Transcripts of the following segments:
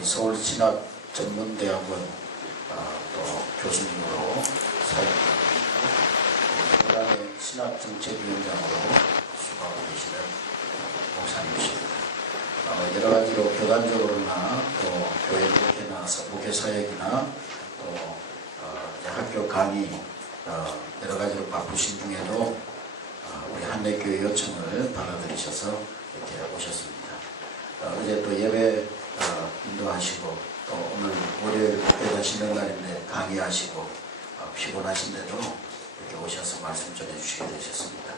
우리 서울신학전문대학원 또 교수님으로 사역하고 교단의 신학정책위원장으로 수고하고 계시는 목사님이십니다. 여러 가지로 교단적으로나 또 교회 목회나 목회사역이나 또 학교 강의 여러 가지로 바쁘신 중에도 우리 한내교회 요청을 받아들이셔서 이렇게 오셨습니다. 어제 또 예배 인도하시고 또 오늘 월요일 목회자 쉬는 날인데 강의하시고 피곤하신데도 이렇게 오셔서 말씀 전해주시게 되셨습니다.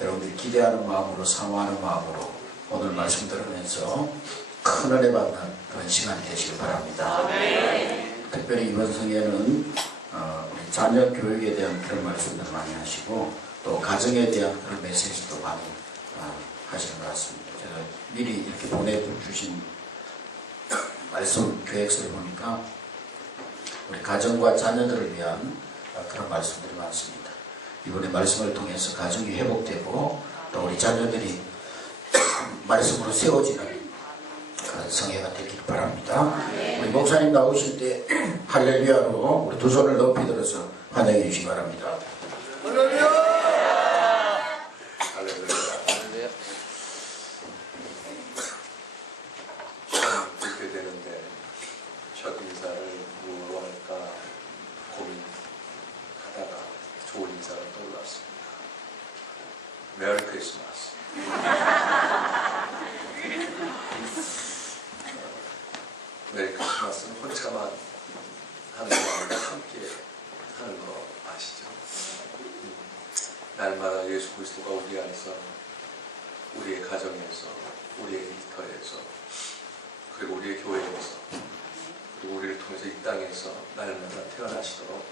여러분들이 기대하는 마음으로 사모하는 마음으로 오늘 말씀 들으면서 큰 은혜 받는 그런 시간이 되시길 바랍니다. 특별히 이번 성에는 우리 자녀 교육에 대한 그런 말씀들을 많이 하시고 또 가정에 대한 그런 메시지도 많이 하시는 것 같습니다. 제가 미리 이렇게 보내주신 말씀 계획서를 보니까 우리 가정과 자녀들을 위한 그런 말씀들이 많습니다. 이번에 말씀을 통해서 가정이 회복되고 또 우리 자녀들이 말씀으로 세워지는 그런 성회가 되길 바랍니다. 우리 목사님 나오실 때 할렐루야로 우리 두 손을 높이 들어서 환영해 주시기 바랍니다. 할렐루야! 처음 듣게 되는데 첫 인사를 무엇으로 할까 고민하다가 좋은 인사가 떠올랐습니다. 메리 크리스마스. 메리 크리스마스는 혼자만 하는 거 아니라 함께 하는 거 아시죠? 날마다 예수 그리스도가 우리 안에서 우리의 가정에서 우리의 일터에서 그리고 우리의 교회에서 그리고 우리를 통해서 이 땅에서 날마다 태어나시도록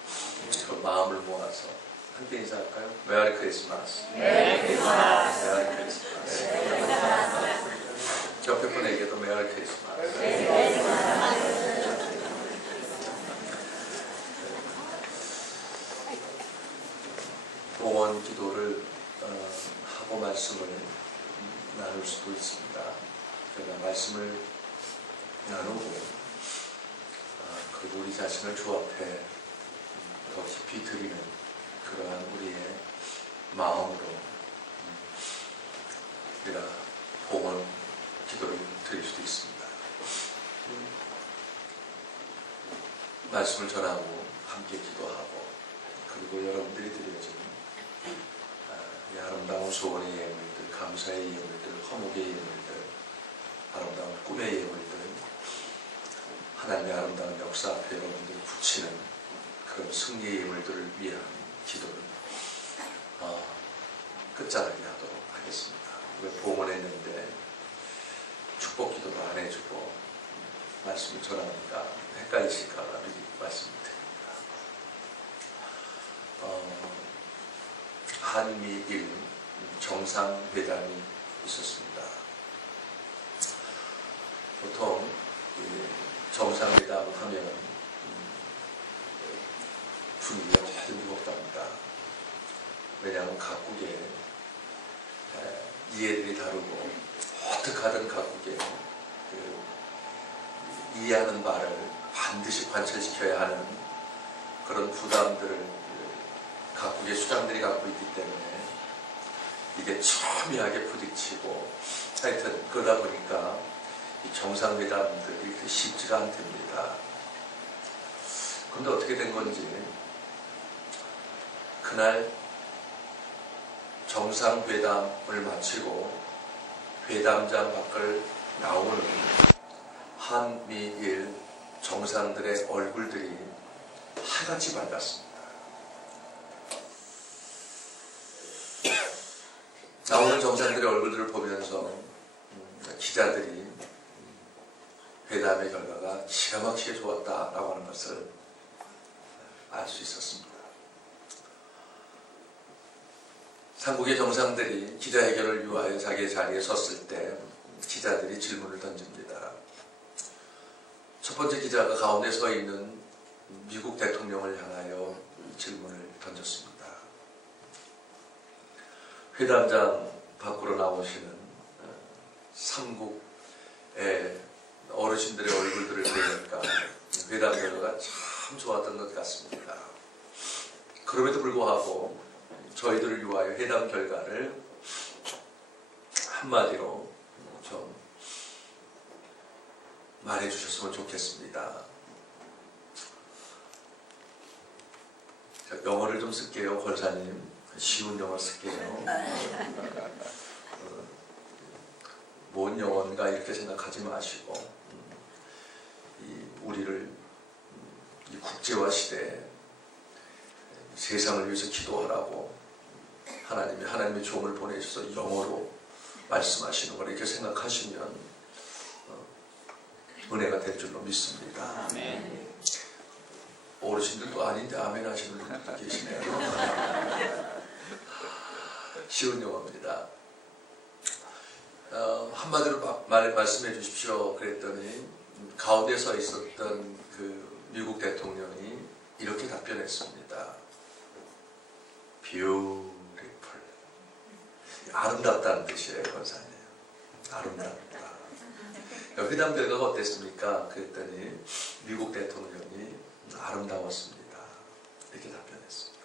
그 마음을 모아서 함께 인사할까요? 메리 크리스마스. 메리 크리스마스. 메리 크리스마스. 옆에 분에게도 메리 크리스마스. 봉헌 기도를 하고 말씀을 나눌 수도 있습니다. 제가 말씀을 나누고 그리고 우리 자신을 주 앞에 더 깊이 드리는 그러한 우리의 마음으로 우리가 봉헌 기도를 드릴 수도 있습니다. 말씀을 전하고 함께 기도하고 그리고 여러분들이 드려지는 이 아름다운 소원의 예물들, 감사의 예물들, 화목의 예물들, 아름다운 꿈의 예물들, 하나님의 아름다운 역사 앞에 여러분들이 붙이는 그런 승리의 예물들을 위한 기도를 끝자락에 하도록 하겠습니다. 왜 봉헌했는데 축복 기도도 안 해주고 말씀을 전하니까 헷갈리실까 봐 미리 말씀드립니다. 한미일 정상회담이 있었습니다. 보통 정상회담 하면 분위기가 되게 무겁답니다. 왜냐하면 각국의 이해들이 다르고 어떻게 하든 각국의 이해하는 바를 반드시 관철시켜야 하는 그런 부담들을 각국의 수장들이 갖고 있기 때문에 이게 첨예하게 부딪히고 하여튼 그러다 보니까 이 정상회담들이 쉽지가 않답니다. 그런데 어떻게 된 건지 그날 정상회담을 마치고 회담장 밖을 나오는 한미일 정상들의 얼굴들이 하같이 밝았습니다. 나오는 정상들의 얼굴들을 보면서 기자들이 회담의 결과가 기가 막히게 좋았다라고 하는 것을 알 수 있었습니다. 삼국의 정상들이 기자회견을 위하여 자기의 자리에 섰을 때 기자들이 질문을 던집니다. 첫 번째 기자가 가운데 서 있는 미국 대통령을 향하여 질문을 던졌습니다. 회담장 밖으로 나오시는 삼국의 어르신들의 얼굴들을 보니까 회담 결과가 참 좋았던 것 같습니다. 그럼에도 불구하고 저희들을 위하여 회담 결과를 한마디로 좀 말해주셨으면 좋겠습니다. 자, 영어를 좀 쓸게요, 권사님. 쉬운 영어 쓸게요. 뭔 영어인가 이렇게 생각하지 마시고 우리를 이 국제화 시대에 세상을 위해서 기도하라고 하나님의 종을 보내셔서 영어로 말씀하시는 걸 이렇게 생각하시면 은혜가 될 줄로 믿습니다. 아멘. 어르신들도 아닌데 아멘 하시는 분들도 계시네요. 쉬운 영어입니다. 한마디로 말씀해 주십시오. 그랬더니 가운데 서 있었던 그 미국 대통령이 이렇게 답변했습니다. Beautiful. 아름답다는 뜻이에요, 권사님. 아름답다. 회담 결과가 어땠습니까? 그랬더니 미국 대통령이 아름다웠습니다. 이렇게 답변했습니다.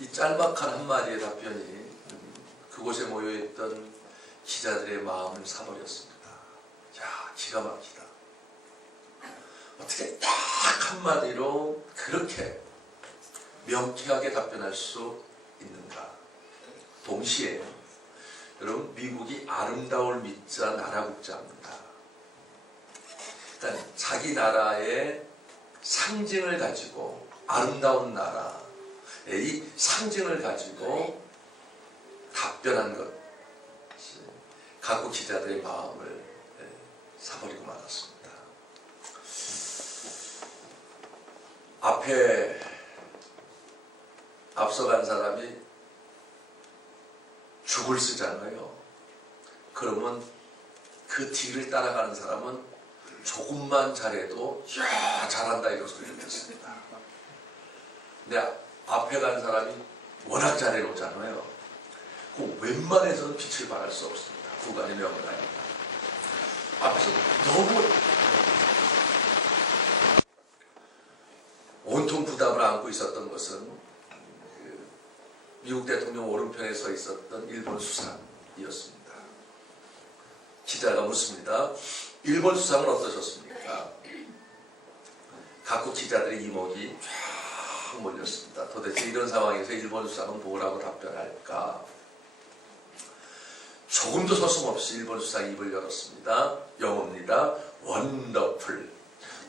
이 짤막한 한마디의 답변이 그곳에 모여있던 기자들의 마음을 사버렸습니다. 야, 기가 막히다. 어떻게 딱 한마디로 그렇게 명쾌하게 답변할 수 있는가. 동시에 여러분, 미국이 아름다울 밑자 나라 국자입니다. 그러니까 자기 나라의 상징을 가지고 아름다운 나라, 이 상징을 가지고 답변한 것, 각국 기자들의 마음을 사버리고 말았습니다. 앞서간 사람이 죽을 쓰잖아요. 그러면 그 뒤를 따라가는 사람은 조금만 잘해도 야, 잘한다 이런 소리를 듣습니다. 근데 앞에 간 사람이 워낙 잘해놓잖아요. 그 웬만해서는 빛을 발할 수 없습니다. 구간이 명확하니까. 앞에서 너무 온통 부담을 안고 있었던 것은 미국 대통령 오른편에 서 있었던 일본 수상이었습니다. 기자가 묻습니다. 일본 수상은 어떠셨습니까? 각국 기자들의 이목이 쫙 몰렸습니다. 도대체 이런 상황에서 일본 수상은 뭐라고 답변할까? 조금도 서슴없이 일본 수상이 입을 열었습니다. 영어입니다. 원더풀.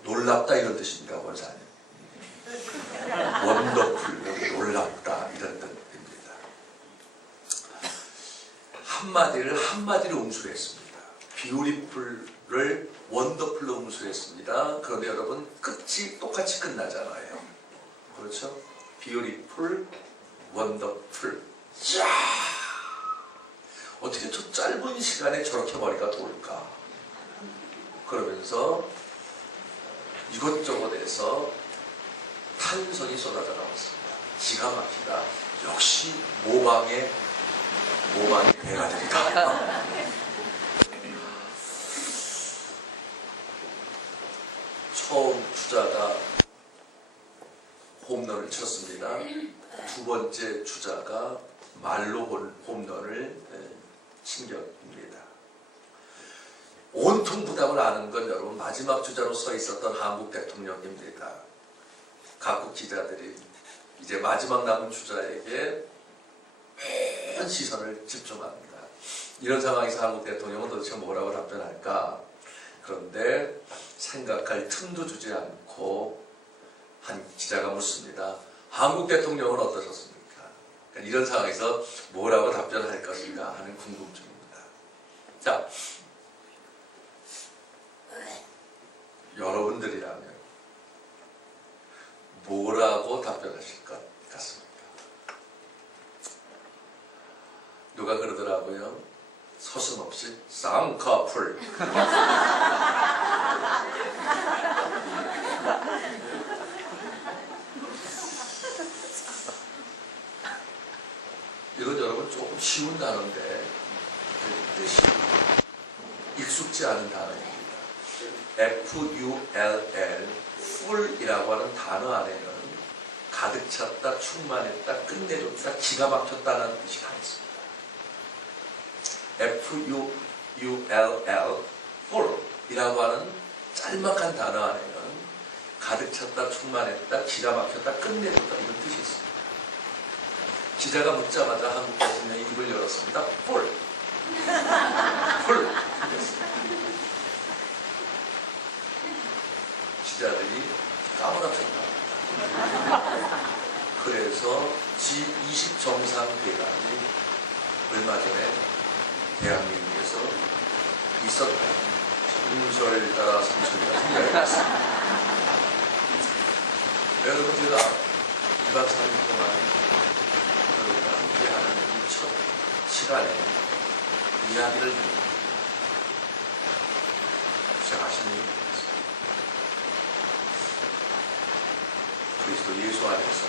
놀랍다 이런 뜻입니다, 권사님. 원더풀, 놀랍다 이런 뜻입니다. 한마디를 음수했습니다. 비우리풀을 원더풀로 음수했습니다. 그런데 여러분 끝이 똑같이 끝나잖아요. 그렇죠? 비우리풀, 원더풀. 어떻게 저 짧은 시간에 저렇게 머리가 돌까? 그러면서 이것저것에서 탄성이 쏟아져 나왔습니다. 기가 막히다. 역시 모방의 배가 된다. 처음 주자가 홈런을 쳤습니다. 두 번째 주자가 말로 홈런을 친 격입니다. 온통 부담을 아는 건 여러분 마지막 주자로 서 있었던 한국 대통령입니다. 각국 기자들이 이제 마지막 남은 주자에게 큰 시선을 집중합니다. 이런 상황에서 한국 대통령은 도대체 뭐라고 답변할까? 그런데 생각할 틈도 주지 않고 한 기자가 묻습니다. 한국 대통령은 어떠셨습니까? 그러니까 이런 상황에서 뭐라고 답변할 것인가 하는 궁금증입니다. 자, 여러분들이라면 뭐라고 답변하실 것 같습니까? 누가 그러더라고요. 서슴없이 쌍꺼풀. 이건 여러분 조금 쉬운 단어인데 그 뜻이 익숙지 않은 단어입니다. full, full이라고 하는 단어 안에는 가득 찼다, 충만했다, 끝내줬다, 기가 막혔다는 뜻이 다 있습니다. full, full이라고 하는 짤막한 단어 안에는 가득 찼다, 충만했다, 기가 막혔다, 끝내줬다 이런 뜻이 있습니다. 기자가 묻자마자 한국 대통령이 입을 열었습니다. full. 기자들이 까무라쳤다. 그래서 G20 정상회담이 얼마 전에 대한민국에서 있었다. 운설 따라 삼천이라 생각했습니다. 여러분, 제가 2박 3일 동안 여러분과 함께하는 이 첫 시간에 이야기를 드립니다. 시작하시는 일이 있습니다. 그리스도 예수 안에서,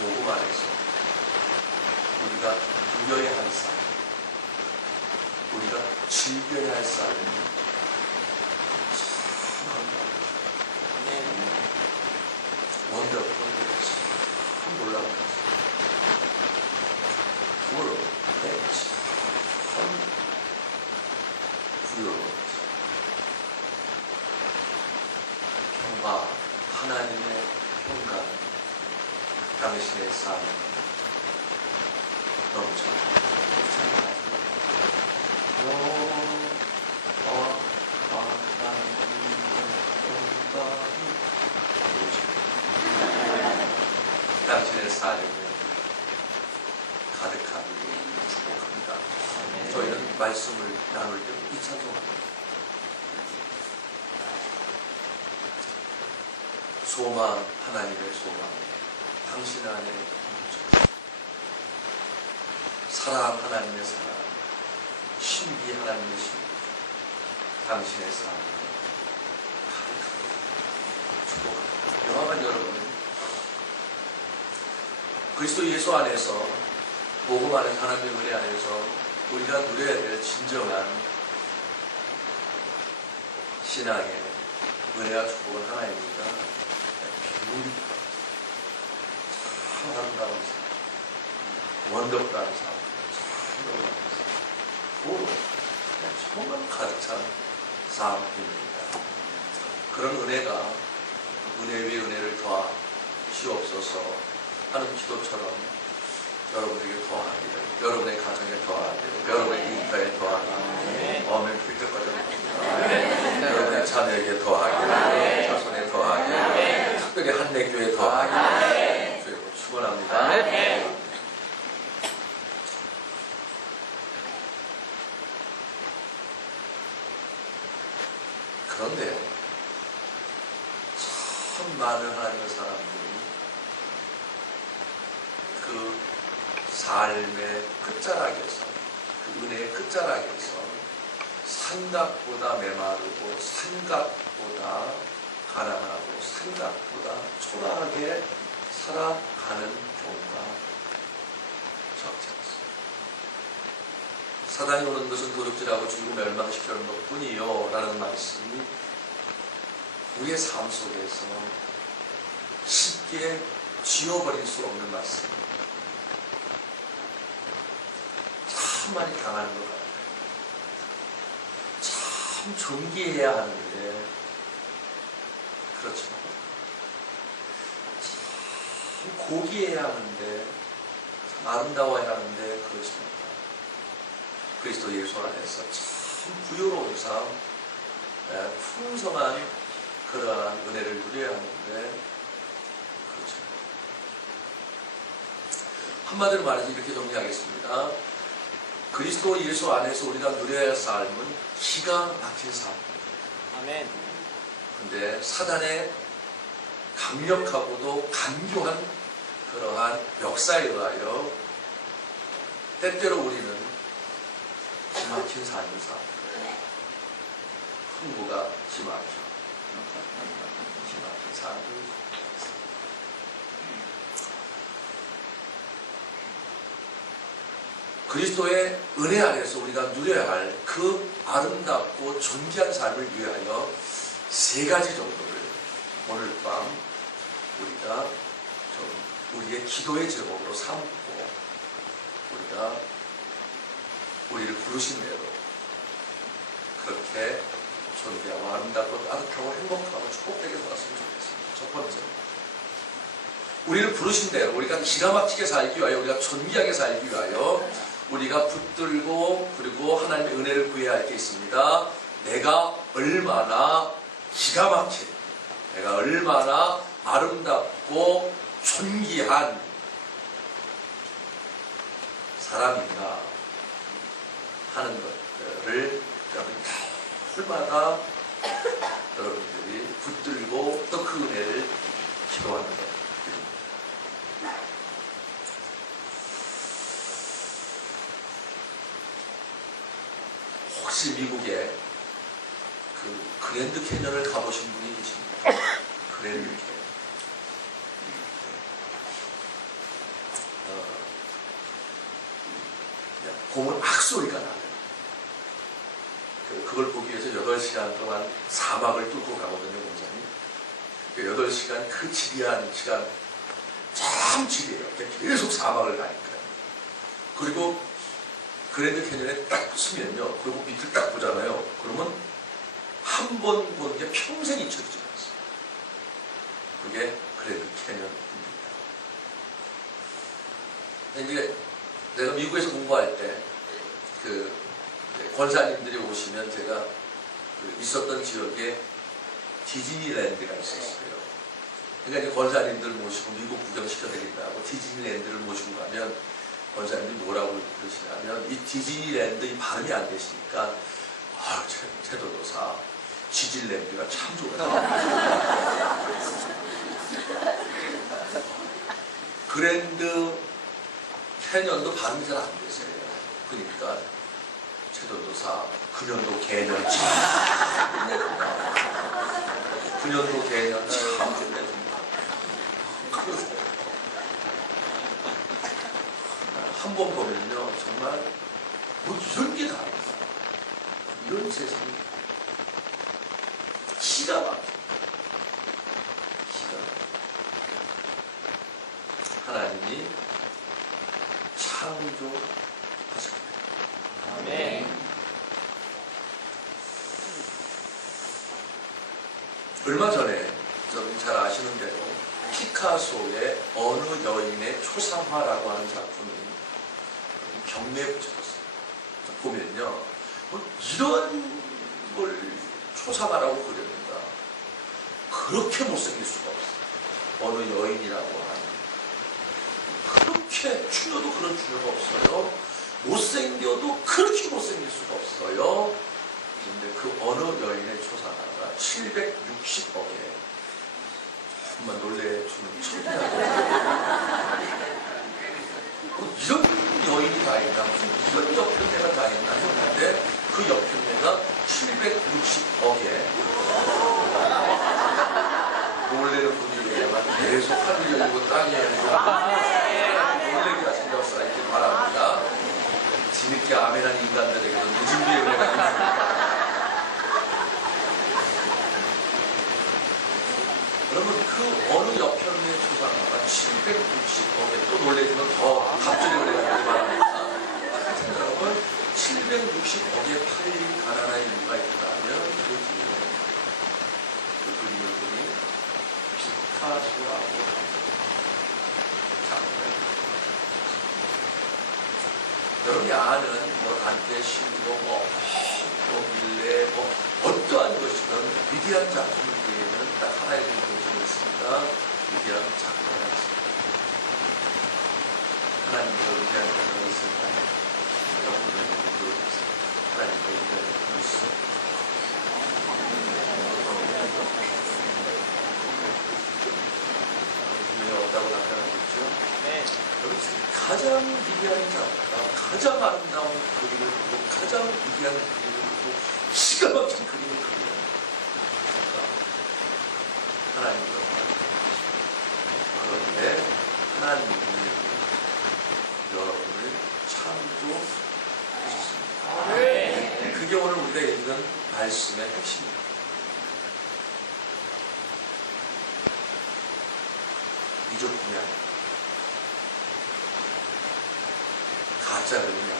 복음 안에서 우리가 누려야 할 삶, 우리가 즐겨야 할 삶이 참 원더풀, 참 놀라운 것입니다. 부러워, 참 부러워. 평화, 하나님의 평강, 당신의 삶 넘쳐 당신의 삶에 가득하기를 축복합니다. 저희는 말씀을 나눌 때 이 찬송합니다. 소망, 하나님의 소망, 당신 안에 멈춰. 사랑, 하나님의 사랑, 신비, 하나님의 신비, 당신의 삶에 가득하게 축복합니다. 영화관 여러분, 그리스도 예수 안에서, 복음 안에서, 하나님의 은혜 안에서 우리가 누려야 될 진정한 신앙의 은혜와 축복은 하나입니다. 참 아름다운 삶, 원더풀한 삶, 참 놀라운 삶, 도로 정말 가득 찬 삶입니다. 그런 은혜가 은혜 위에 은혜를 더하시옵소서 하는 기도처럼 여러분에게 더하기를, 여러분의 가정에 더하기를, 여러분의 인터에 더하기를, 아멘. 그럴 때까지 합니다. 여러분의 자녀에게 더하기를, 자손에 더하기를, 특별히 한내교에 더하기를 주여 축원합니다. 그런데 참 많은 하나님의 사람들이 그 삶의 끝자락에서, 그 은혜의 끝자락에서 산각보다 메마르고 산각보다 가난하고 산각보다 초라하게 살아가는 경우가 적지 않습니다. 사단이 오는 것은 도둑질하고 죽이고 멸망시키는 것뿐이요 라는 말씀이 우리의 삶 속에서 쉽게 지워버릴 수 없는 말씀입니다. 참 많이 당하는 것 같아요. 참 존귀해야 하는데 그렇죠. 참 고귀해야 하는데, 참 아름다워야 하는데 그렇지 못하다. 그리스도 예수 안에서 참 부유로운 삶, 풍성한 그러한 은혜를 누려야 하는데 그렇죠. 한마디로 말해서 이렇게 정리하겠습니다. 그리스도 예수 안에서 우리가 누려야 할 삶은 기가 막힌 삶입니다. 아멘. 근데 사단의 강력하고도 간교한 그러한 역사에 의하여 때때로 우리는 기막힌 삶을 삽니다. 흥부가 기막혀. 기막힌 삶을 삽니다. 그리스도의 은혜 안에서 우리가 누려야 할 그 아름답고 존귀한 삶을 위하여 세 가지 정도를 오늘 밤 우리가 좀 우리의 기도의 제목으로 삼고 우리가 우리를 부르신 대로 그렇게 존귀하고 아름답고 따뜻하고 행복하고 축복되게 살았으면 좋겠습니다. 첫 번째, 우리를 부르신 대로 우리가 기가 막히게 살기 위하여, 우리가 존귀하게 살기 위하여 우리가 붙들고 그리고 하나님의 은혜를 구해야 할 게 있습니다. 내가 얼마나 기가 막힌, 내가 얼마나 아름답고 존귀한 사람인가 하는 것들을 여러분 날마다 여러분들이 붙들고 또 그 은혜를 기도하는 것. 혹시 미국에 그 그랜드 캐년을 가보신 분이 계십니까? 그랜드 캐년. 보면 악소리가 나요. 그걸 보기 위해서 8시간 동안 사막을 뚫고 가거든요, 공장이. 그 8시간 그 지리한 시간 참 지리해요. 계속 사막을 가니까요. 그리고 그랜드 캐년에 딱 서면요. 그리고 밑을 딱 보잖아요. 그러면 한 번 보는 게 평생 잊혀지지 않습니다. 그게 그랜드 캐년입니다. 이제 내가 미국에서 공부할 때 그 권사님들이 오시면 제가 그 있었던 지역에 디즈니랜드가 있었어요. 그러니까 이제 권사님들 모시고 미국 구경시켜드린다고 디즈니랜드를 모시고 가면 권사님들이 뭐라고 그러시냐면 이 디즈니랜드 이 발음이 안 되시니까 최도도사 지질랜드가 참 좋다. 그랜드 캐년도 발음이 잘 안 되세요. 그러니까 최도도사 그년도 개년 참 끝내준다. 그년도 개년 참 끝내준다. 한 번 보면요 정말 뭐 이런 게 다 있어. 이런 세상이 기가 막혀. 기가 막혀. 하나님이 창조하셨다. 아멘. 얼마 전에 여러분 잘 아시는 대로 피카소의 어느 여인의 초상화라고 하는 작품이 경매에 붙여졌어요. 보면요, 뭐 이런 걸 초상화라고 그렸는가? 그렇게 못생길 수가 없어요. 어느 여인이라고 하는. 그렇게 추녀도 그런 추녀가 없어요. 못생겨도 그렇게 못생길 수가 없어요. 근데 그 어느 여인의 초상화가 760억에 정말 놀래주는 천리하고 이런 여인이 다 있나, 무슨 이런 여편네가 다 있나 했는데 그 여편네가 760억에 놀래는 분위기에만 계속 하늘이 열리고 땅이 열리고 놀래게 하신 역사가 있길 바랍니다. 뒤늦게 아멘한 인간들에게도 늦은 뒤에 은혜가 있습니다. 여러분 그 어느 여편의 초상화가 760억에 또 놀래지면 더 갑자기 은혜가 있길 바랍니다. 여러분 760억에 팔린 가난한 이유가 있다면 그 뒤에 그 그림을 보니 피카소라고 작가입니다. 여러분이 아는 뭐 단테 신고 뭐 밀레 뭐 어떠한 것이든 위대한 작품 뒤에는 딱 하나의 공통점이 있습니다. 위대한 작가가 있습니다. 하나님도 위대한 작가가 있을까요? 여러분은 모르겠습니다. 하나님도 위대한 작가가 있어. 분명히 없다고 답변하겠죠? 네. 가장 위대한 작가, 가장 아름다운 그림을 보고 가장 위대한 그림을 보고 기가 막힌 그림을 그리는 하나님도 그런데 하나님이 여러분을 창조하셨습니다. 오늘 우리가 읽은 말씀의 핵심입니다. 이족구약 가짜군요.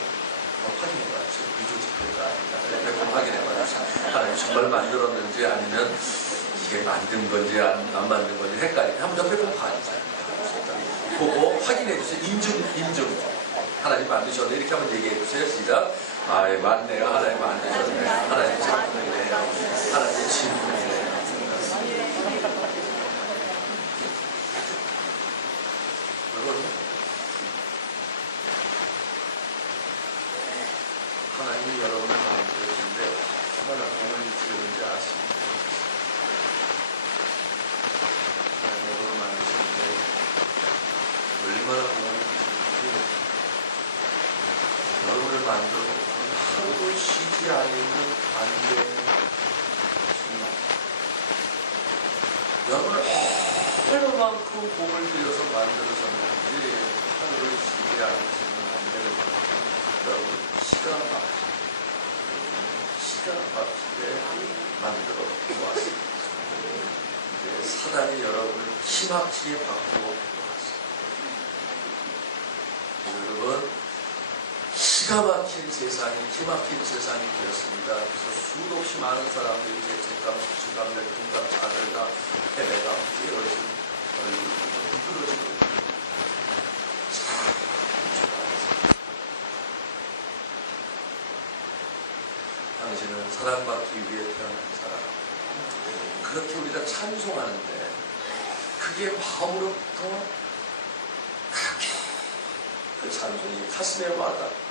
확인해봤어요. 위조지표가 아니다. 몇 번 확인해봤어요. 하나님 정말 만들었는지 아니면 이게 만든 건지 안 만든 건지 헷갈리네. 한번 옆에 꼭 봐주세요. 보고 확인해주세요. 인증. 하나님 만드셨네. 이렇게 한번 얘기해주세요. 시작. 아, 예, 맞네요. 하나님 만드셨네. 하나님 작품이네요. 하나님 진품이네요. 하나님이 여러분을 만드셨는데 얼마나 공을 지르는지 아십니까? 여러분을 만드셨는데 얼마나 공을 지르는지 여러분을 만들어놓고는 하루도 쉬지 않는 관계의 정말 여러분을 얼마만큼 공을 들여서 만들어졌는지 하루를 쉬지 않을 수 있는 관계를 여러분 시가 막히게 만들어 놓았습니다. 이제 사단이 여러분을 기막히게 바꾸어 놓았습니다. 여러분 기가 막힌 세상이 기막힌 세상이 되었습니다. 그래서 수도 없이 많은 사람들이 죄책감, 수치감, 열등감, 좌절감, 패배감, 깨어짐, 얼굴이 부끄러지고 당신은 사랑받기 위해 태어난 사람. 그렇게 우리가 찬송하는데 그게 마음으로부터 그렇게 그 찬송이 가슴에 와닿고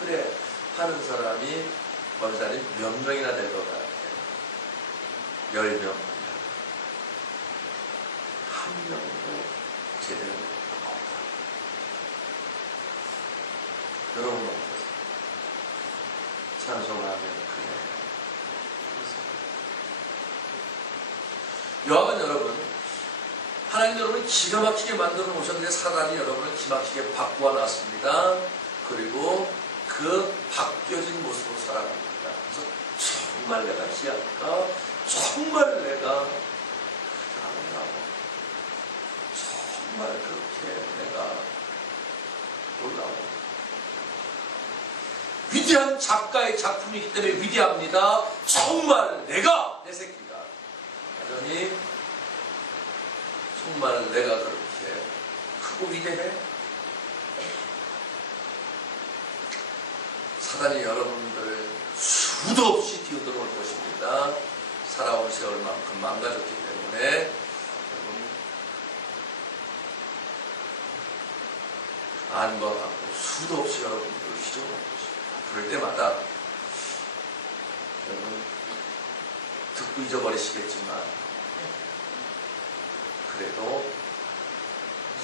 그래 하는 사람이 권사님 몇 명이나 될 것 같아요? 10명. 한 명도 제대로 없다. 여러분 어떠세요? 찬송하면 그래요. 여하간 여러분, 하나님 여러분을 기가 막히게 만들어 놓으셨는데 사단이 여러분을 기막히게 바꾸어 놨습니다. 그리고 그 바뀌어진 모습으로 살아갑니다. 그래서 정말 내가 귀할까? 정말 내가 아름다워? 정말 그렇게 내가 놀라워? 위대한 작가의 작품이기 때문에 위대합니다. 정말 내가 내 새끼가 하더니 정말 내가 그렇게 크고 위대해? 사단이 여러분들을 수도 없이 뛰어들어올 것입니다. 살아온 세월만큼 망가졌기 때문에 여러분 안과 같고 수도 없이 여러분들을 휘저어올 것입니다. 그럴 때마다 여러분 듣고 잊어버리시겠지만 그래도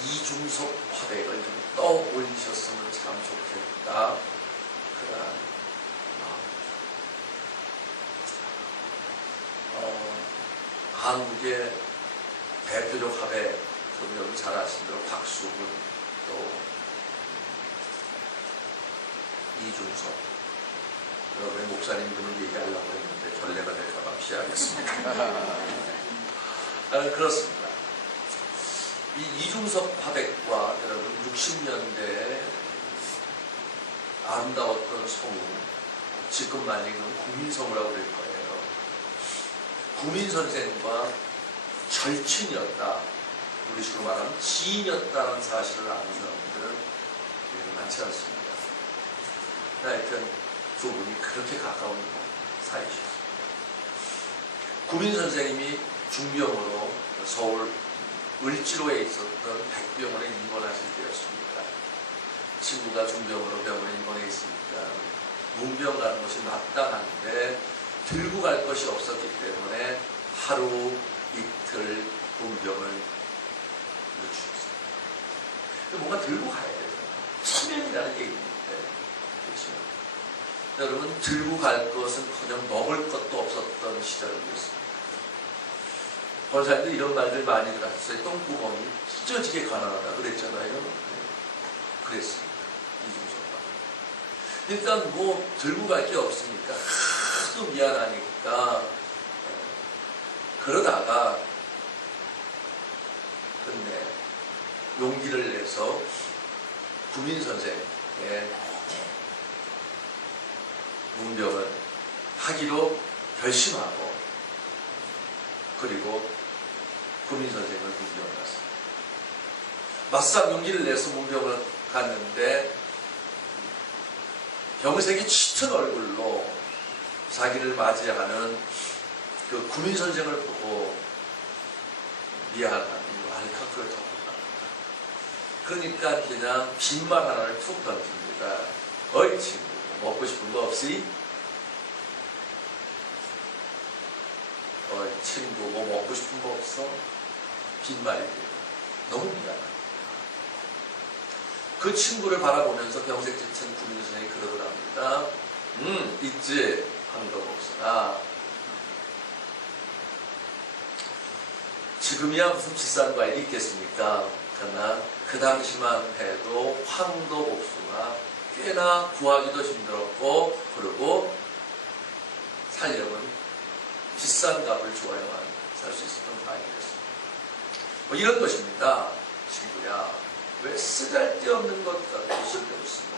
이중섭 화백을 좀 떠올리셨으면 참 좋겠다. 그런 마음. 한국의 대표적 화백, 여러분 잘 아시는 대로 박수근 또 이중섭. 여러분의 목사님들을 얘기하려고 했는데 결례가 될까봐 피하겠습니다. 그렇습니다. 이 이중섭 화백과 여러분 60년대 아름다웠던 성우, 지금 말리는 구민성우라고 될 거예요. 구민 선생과 절친이었다. 우리 식으로 말하면 지인이었다는 사실을 아는 사람들은 많지 않습니다. 하여튼 두 분이 그렇게 가까운 사이셨습니다. 구민 선생님이 중병으로 서울 을지로에 있었던 백병원에 입원하실 때였습니다. 친구가 중병으로 병원에 입원해 있으니까 문병 가는 것이 마땅한데 들고 갈 것이 없었기 때문에 하루 이틀 문병을 늦추었습니다. 뭔가 들고 가야 되잖아요. 사명이라는 게 있는데 그렇죠? 여러분 들고 갈 것은커녕 먹을 것도 없었던 시절이었습니다. 권사님도 이런 말들 많이 들었어요. 똥구멍이 찢어지게 가난하다 그랬잖아요. 네. 그랬습니다. 이중섭과 일단 뭐 들고 갈 게 없으니까 미안하니까 그러다가 끝내 용기를 내서 구민 선생의 문병을 하기로 결심하고 그리고 구민 선생을 문병을 갔습니다. 막상 용기를 내서 문병을 갔는데 병색이 짙은 얼굴로 자기를 맞이하는 그 구민 선생을 보고 미안하다는 알카크를 덮었다. 그러니까 그냥 빈말 하나를 툭 던집니다. 어이 친구, 먹고 싶은 거 없이? 어이 친구, 뭐 먹고 싶은 거 없어? 빈말이에요. 너무 미안하다. 그 친구를 바라보면서 병색 짙은 구민 선생이 그러더랍니다. 있지. 하는 것 없으나 지금이야 무슨 비싼 과일이 있겠습니까? 그러나 그 당시만 해도 황도 복숭아 꽤나 구하기도 힘들었고 그리고 살려면 비싼 값을 줘야만 살 수 있었던 과일이었습니다. 뭐 이런 것입니다. 친구야, 왜 쓰잘데없는 것 같고 신경 쓰고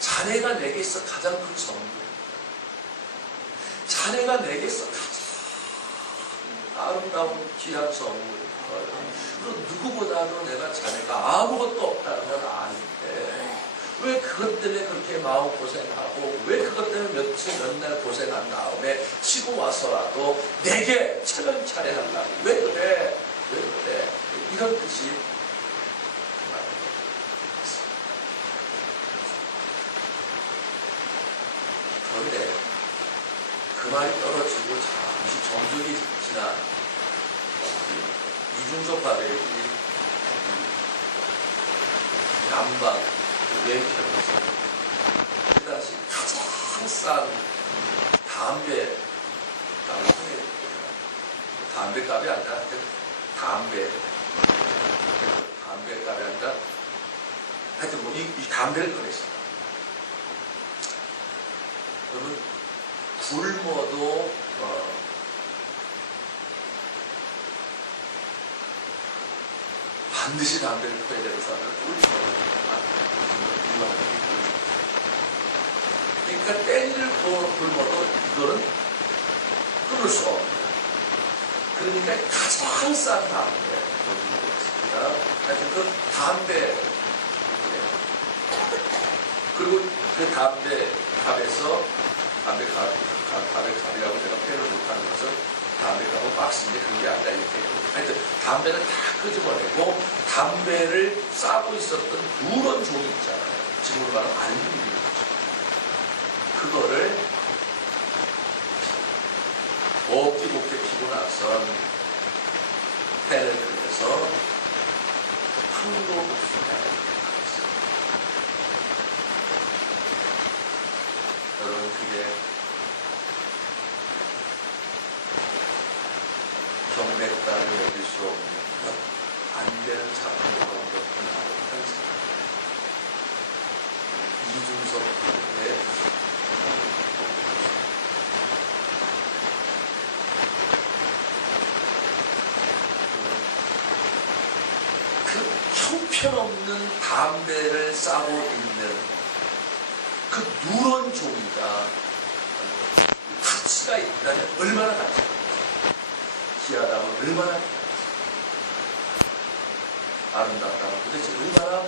자네가 내게 있어 가장 큰 선물입니다. 자네가 내게 있어 가장 아름다운 귀한 선물입니다. 누구보다도 내가 자네가 아무것도 없다는 걸 아는데 왜 그것 때문에 그렇게 마음고생하고 왜 그것 때문에 며칠 몇 날 고생한 다음에 치고 와서라도 내게 차례 하려고 왜 그래? 왜 그래? 이런 뜻이 그런데 그 말이 떨어지고 잠시 정적이 지난 이중섭 화백이 남방 왼편에서 그 당시 가장 싼 담배 값을 통해줬거든요. 담배 값이 아니라 담배 값이 아니라 하여튼 뭐 이 담배를 꺼냈습니다. 그러면 굶어도 반드시 담배를 펴야 되는 사람을 꿀처럼 그러니까 땡이를 굶어도 이거는 끊을 수 없는 그러니까 가장 싼 담배였습니다. 하여튼 그 담배 그리고 그 담배 값에서 담배값이라고 제가 표현을 못하는 것은 담배값은 박스인데 그게 아니라 이렇게 하여튼 담배를 다 끄집어내고 담배를 싸고 있었던 누런 종이 있잖아요. 지금으로 말하면 알루미늄 그거를 곱게 피고 나선 펜을 그려서 황도 복숭아를 가졌습니다. 여러분 그게 경맥가를 먹일 수 없는 안 되는 작품으로 옮겼던 한상 이중섭 부부의 그 형편없는 담배를 싸고 있는 그 누런 종이가 가치가 있다면 얼마나 가치가 귀하다면 얼마나 아름답다면 도대체 얼마나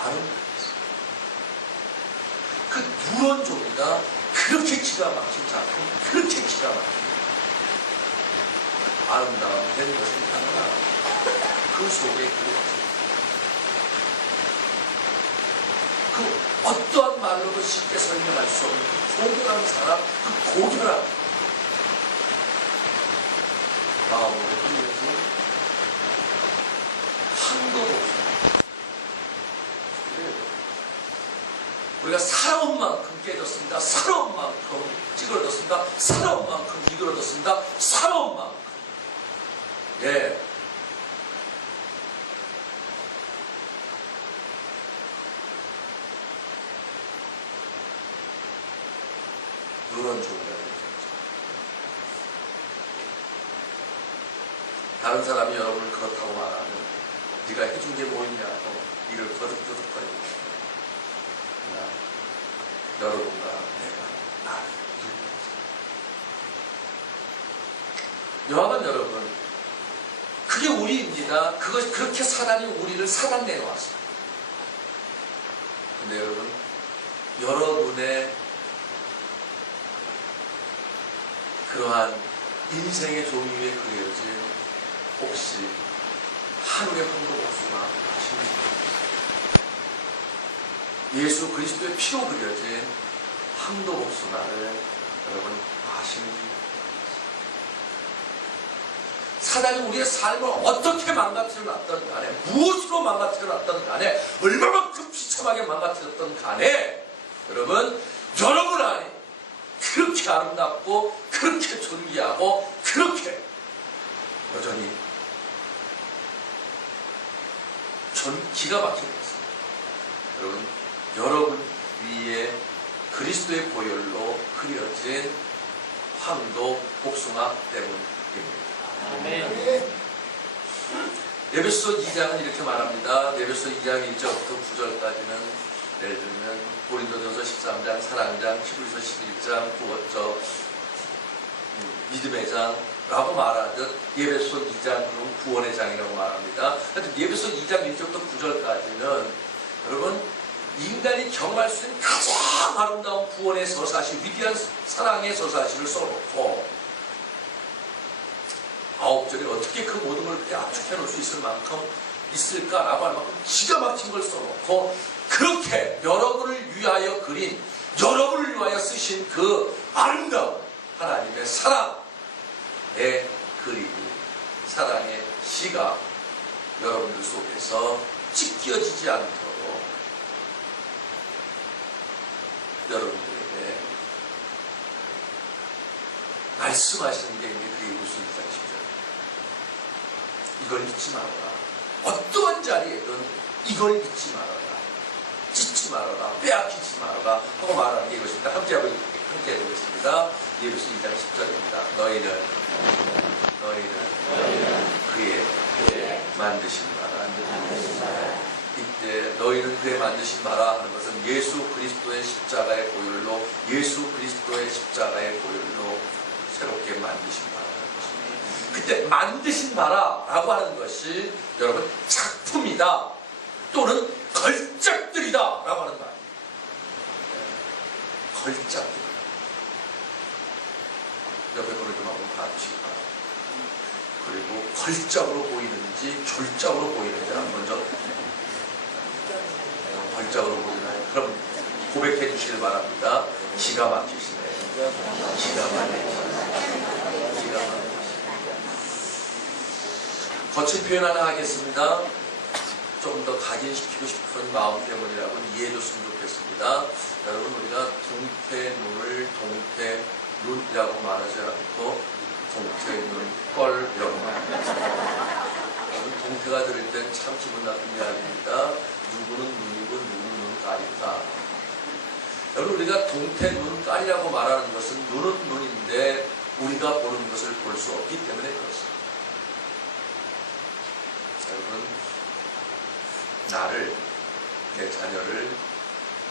아름답겠어요. 그 누런 종이가 그렇게 기가 막힌 작품, 그렇게 기가 막힌 아름다움이 된 것이 하나 그 속에 그려져 그 어떠한 말로도 쉽게 설명할 수 없는 그 고결한 사람, 그 고결한 마음으로 그려진 한도 복숭아. 우리가 살아온 만큼 깨졌습니다. 살아온 만큼 찌그러졌습니다. 살아온 만큼 미끄러졌습니다. 살아온 만큼. 예. 그런 존재가 되죠. 다른 사람이 여러분을 그렇다고 말하면 네가 해준 게 뭐 있냐고 이를 거듭거듭거리고 여러분과 내가 나를 누립니다. 여하간 여러분, 그게 우리입니다. 그것이 그렇게 사단이 우리를 사단내 놓았어요. 근데 여러분, 여러분의 그러한 인생의 종이 위에 그려진 혹시 하늘의 황도복수가 예수 그리스도의 피로 그려진 황도복수나를 여러분 아시는지? 사단이 우리의 삶을 어떻게 망가뜨려 놨던 간에, 무엇으로 망가뜨려 놨던 간에, 얼마만큼 비참하게 망가뜨렸던 간에, 여러분 안에 그렇게 아름답고 그렇게 존귀하고 그렇게 여전히 기가 막힌 것입니다. 여러분 위에 그리스도의 보혈로 그려진 황도 복숭아 때문입니다. 아멘. 에베소 2장은 이렇게 말합니다. 에베소 2장 1절부터 9절까지는 예를 들면 고린도전서 13장, 사랑장, 히브리서 11장, 믿음의 장라고 말하듯 에베소 2장은 구원의 장이라고 말합니다. 하여튼 에베소 2장 1절부터 9절까지는 여러분 인간이 경험할 수 있는 가장 아름다운 구원의 서사시, 위대한 사랑의 서사시를 써놓고 9절에 어떻게 그 모든 걸 그렇게 압축해 놓을 수 있을까라고 할 만큼 기가 막힌 걸 써놓고 그렇게 여러분을 위하여 그린, 여러분을 위하여 쓰신 그 아름다운 하나님의 사랑의 그림이, 사랑의 시가 여러분들 속에서 찢겨지지 않도록 여러분들에게 말씀하시는 게 이제 그리고 무슨 이상식이죠. 이걸 잊지 말아라. 어떠한 자리에든 이걸 잊지 말아라. 짓지 말아라. 빼앗기지 말아라. 하고 말하는 게 이것입니다. 함께 해보겠습니다. 예배서 2장 10절입니다. 너희는 그의 만드신 바라. 이때 너희는 그의 만드신 바라 하는 것은 예수 그리스도의 십자가의 보혈로, 예수 그리스도의 십자가의 보혈로 새롭게 만드신 바라는 것입니다. 그때 만드신 바라라고 하는 것이 여러분 작품이다 또는 걸작들이다 라고 하는 말입니다. 걸작들. 옆에 거를 좀 한번 봐주시기 바랍니다. 그리고 걸작으로 보이는지 졸작으로 보이는지 먼저 걸작으로 보이나요? 그럼 고백해 주시길 바랍니다. 기가 막히시네. 기가 막히시네. 거친 표현 하나 하겠습니다. 좀 더 각인시키고 싶은 마음 때문이라고 이해해 줬으면 좋겠습니다. 여러분, 우리가 동태눈을 동태눈이라고 말하지 않고 동태눈꼴이라고 말합니다. 동태가 들을 땐 참 기분 나쁜 이야기입니다. 누구는 눈이고 누구는 눈깔이다. 여러분, 우리가 동태눈깔이라고 말하는 것은 눈은 눈인데 우리가 보는 것을 볼 수 없기 때문에 그렇습니다. 여러분, 나를, 내 자녀를,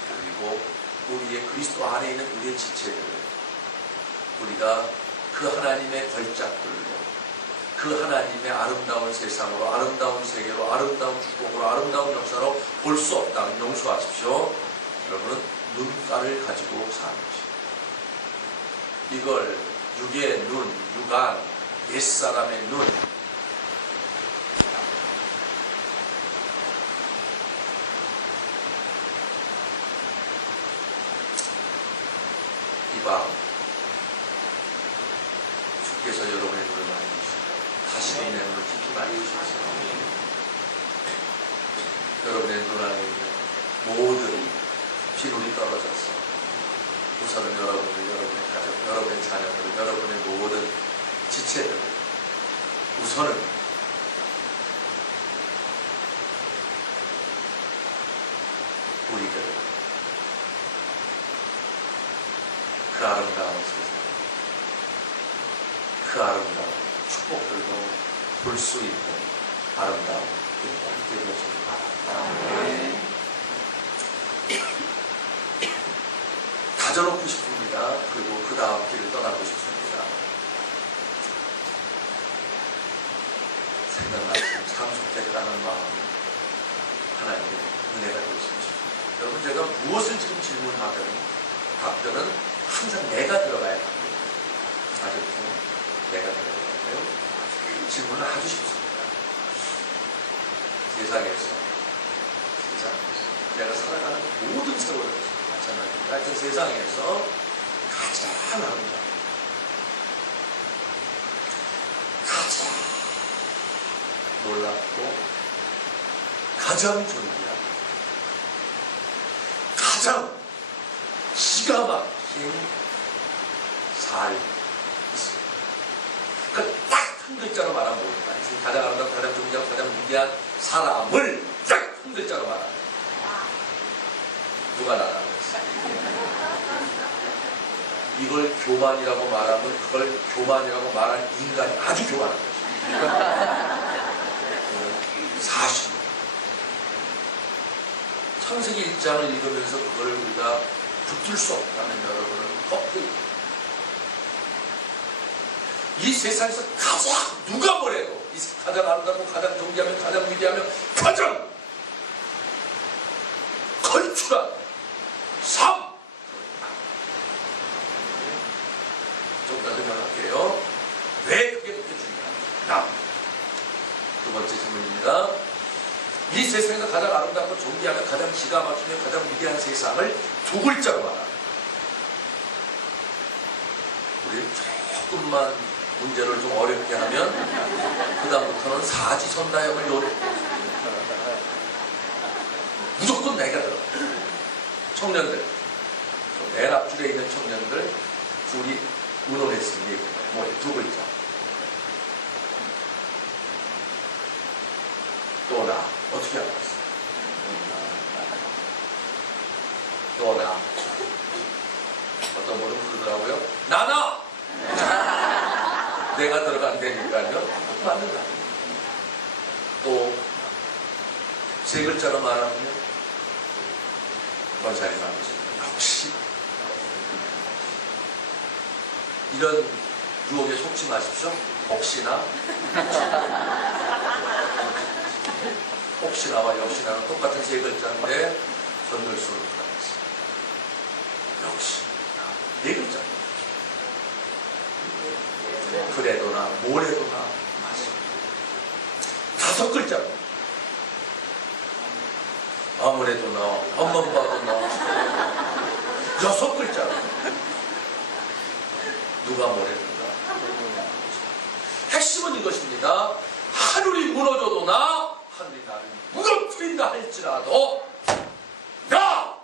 그리고 우리의 그리스도 안에 있는 우리의 지체들을 우리가 그 하나님의 걸작들로, 그 하나님의 아름다운 세상으로, 아름다운 세계로, 아름다운 축복으로, 아름다운 역사로 볼 수 없다면 용서하십시오. 여러분은 눈깔을 가지고 사는 것입니다. 이걸 육의 눈, 육안, 옛사람의 눈, 이밤 주께서 여러분의 눈을 많이 주시고 다시금 내 눈을 깊이 많이 주시옵소서. 여러분의 눈 안에 있는 모든 비늘이 떨어져서 우선은 여러분을, 여러분의 가족, 여러분의 자녀들, 여러분의 모든 지체들 우선은 우리들 그 그 아름다운 세상, 그 아름다운 축복들도 볼 수 있는 아름다운 은혜가 있게 되어지길 바랍니다. 가져놓고 싶습니다. 그리고 그 다음 길을 떠나고 싶습니다. 생각나시면 참 좋겠다는 마음이 하나님의 은혜가 되었으면 좋겠습니다. 여러분, 제가 무엇을 지금 질문하든 답변은 항상 내가 들어가야 합니다. 아셨죠? 내가 들어가야 돼요. 질문은 아주 쉽습니다. 세상에서 내가 살아가는 모든 세월을 마찬가지입니다. 하여튼 세상에서 가장 아름다운, 가장 놀랍고 가장 존귀한, 가장 기가 막힌 삶이 있습니다. 그러니까 딱 한 글자로 말하면 뭡니까? 가장 아름답고 가장 존귀하고 가장 위대한 사람을 딱 한 글자로 말하면 누가 나라고 했어요? 이걸 교만이라고 말하면 그걸 교만이라고 말하는 인간이 아주 교만한 것입니다. 사실 창세기 1장을 읽으면서 그걸 우리가 붙들 수 없다면 여러분은 헛되이 이 세상에서 가장 누가 뭐래도 가장 아름답고 가장 존귀하며 가장 위대하며 가장 걸출한 삶! 좀 더 설명할게요. 왜 그게 그렇게 중요한가? 두 번째 질문입니다. 이 세상에서 가장 아름답고 존귀하며 가장 기가 막히며 가장 위대한 세상을 두 글자로 말합니다. 우리 조금만 문제를 좀 어렵게 하면 그 다음부터는 사지선다형을 무조건 내가 들어. 청년들, 맨 앞줄에 있는 청년들 둘이 의논했습니다. 두 글자. 또 나. 어떻게 알았어? 또 나. 어떤 분은 그러더라고요. 나나! 내가 들어간다니까요. 맞는다. 또 세 글자로 말하면 권사님 아버지 역시 이런 유혹에 속지 마십시오. 혹시나 혹시나와 역시나는 똑같은 세 글자인데 전멸수를 가졌습니다. 역시 네 글자. 그래도나 뭐래도나 맞습니다. 다섯 글자. 아무래도 나, 엄만 봐도 나. 여섯 글자. 누가 뭐래도나. 핵심은 이것입니다. 하늘이 무너져도 나, 하늘이 나를 무너뜨린다 할지라도 나!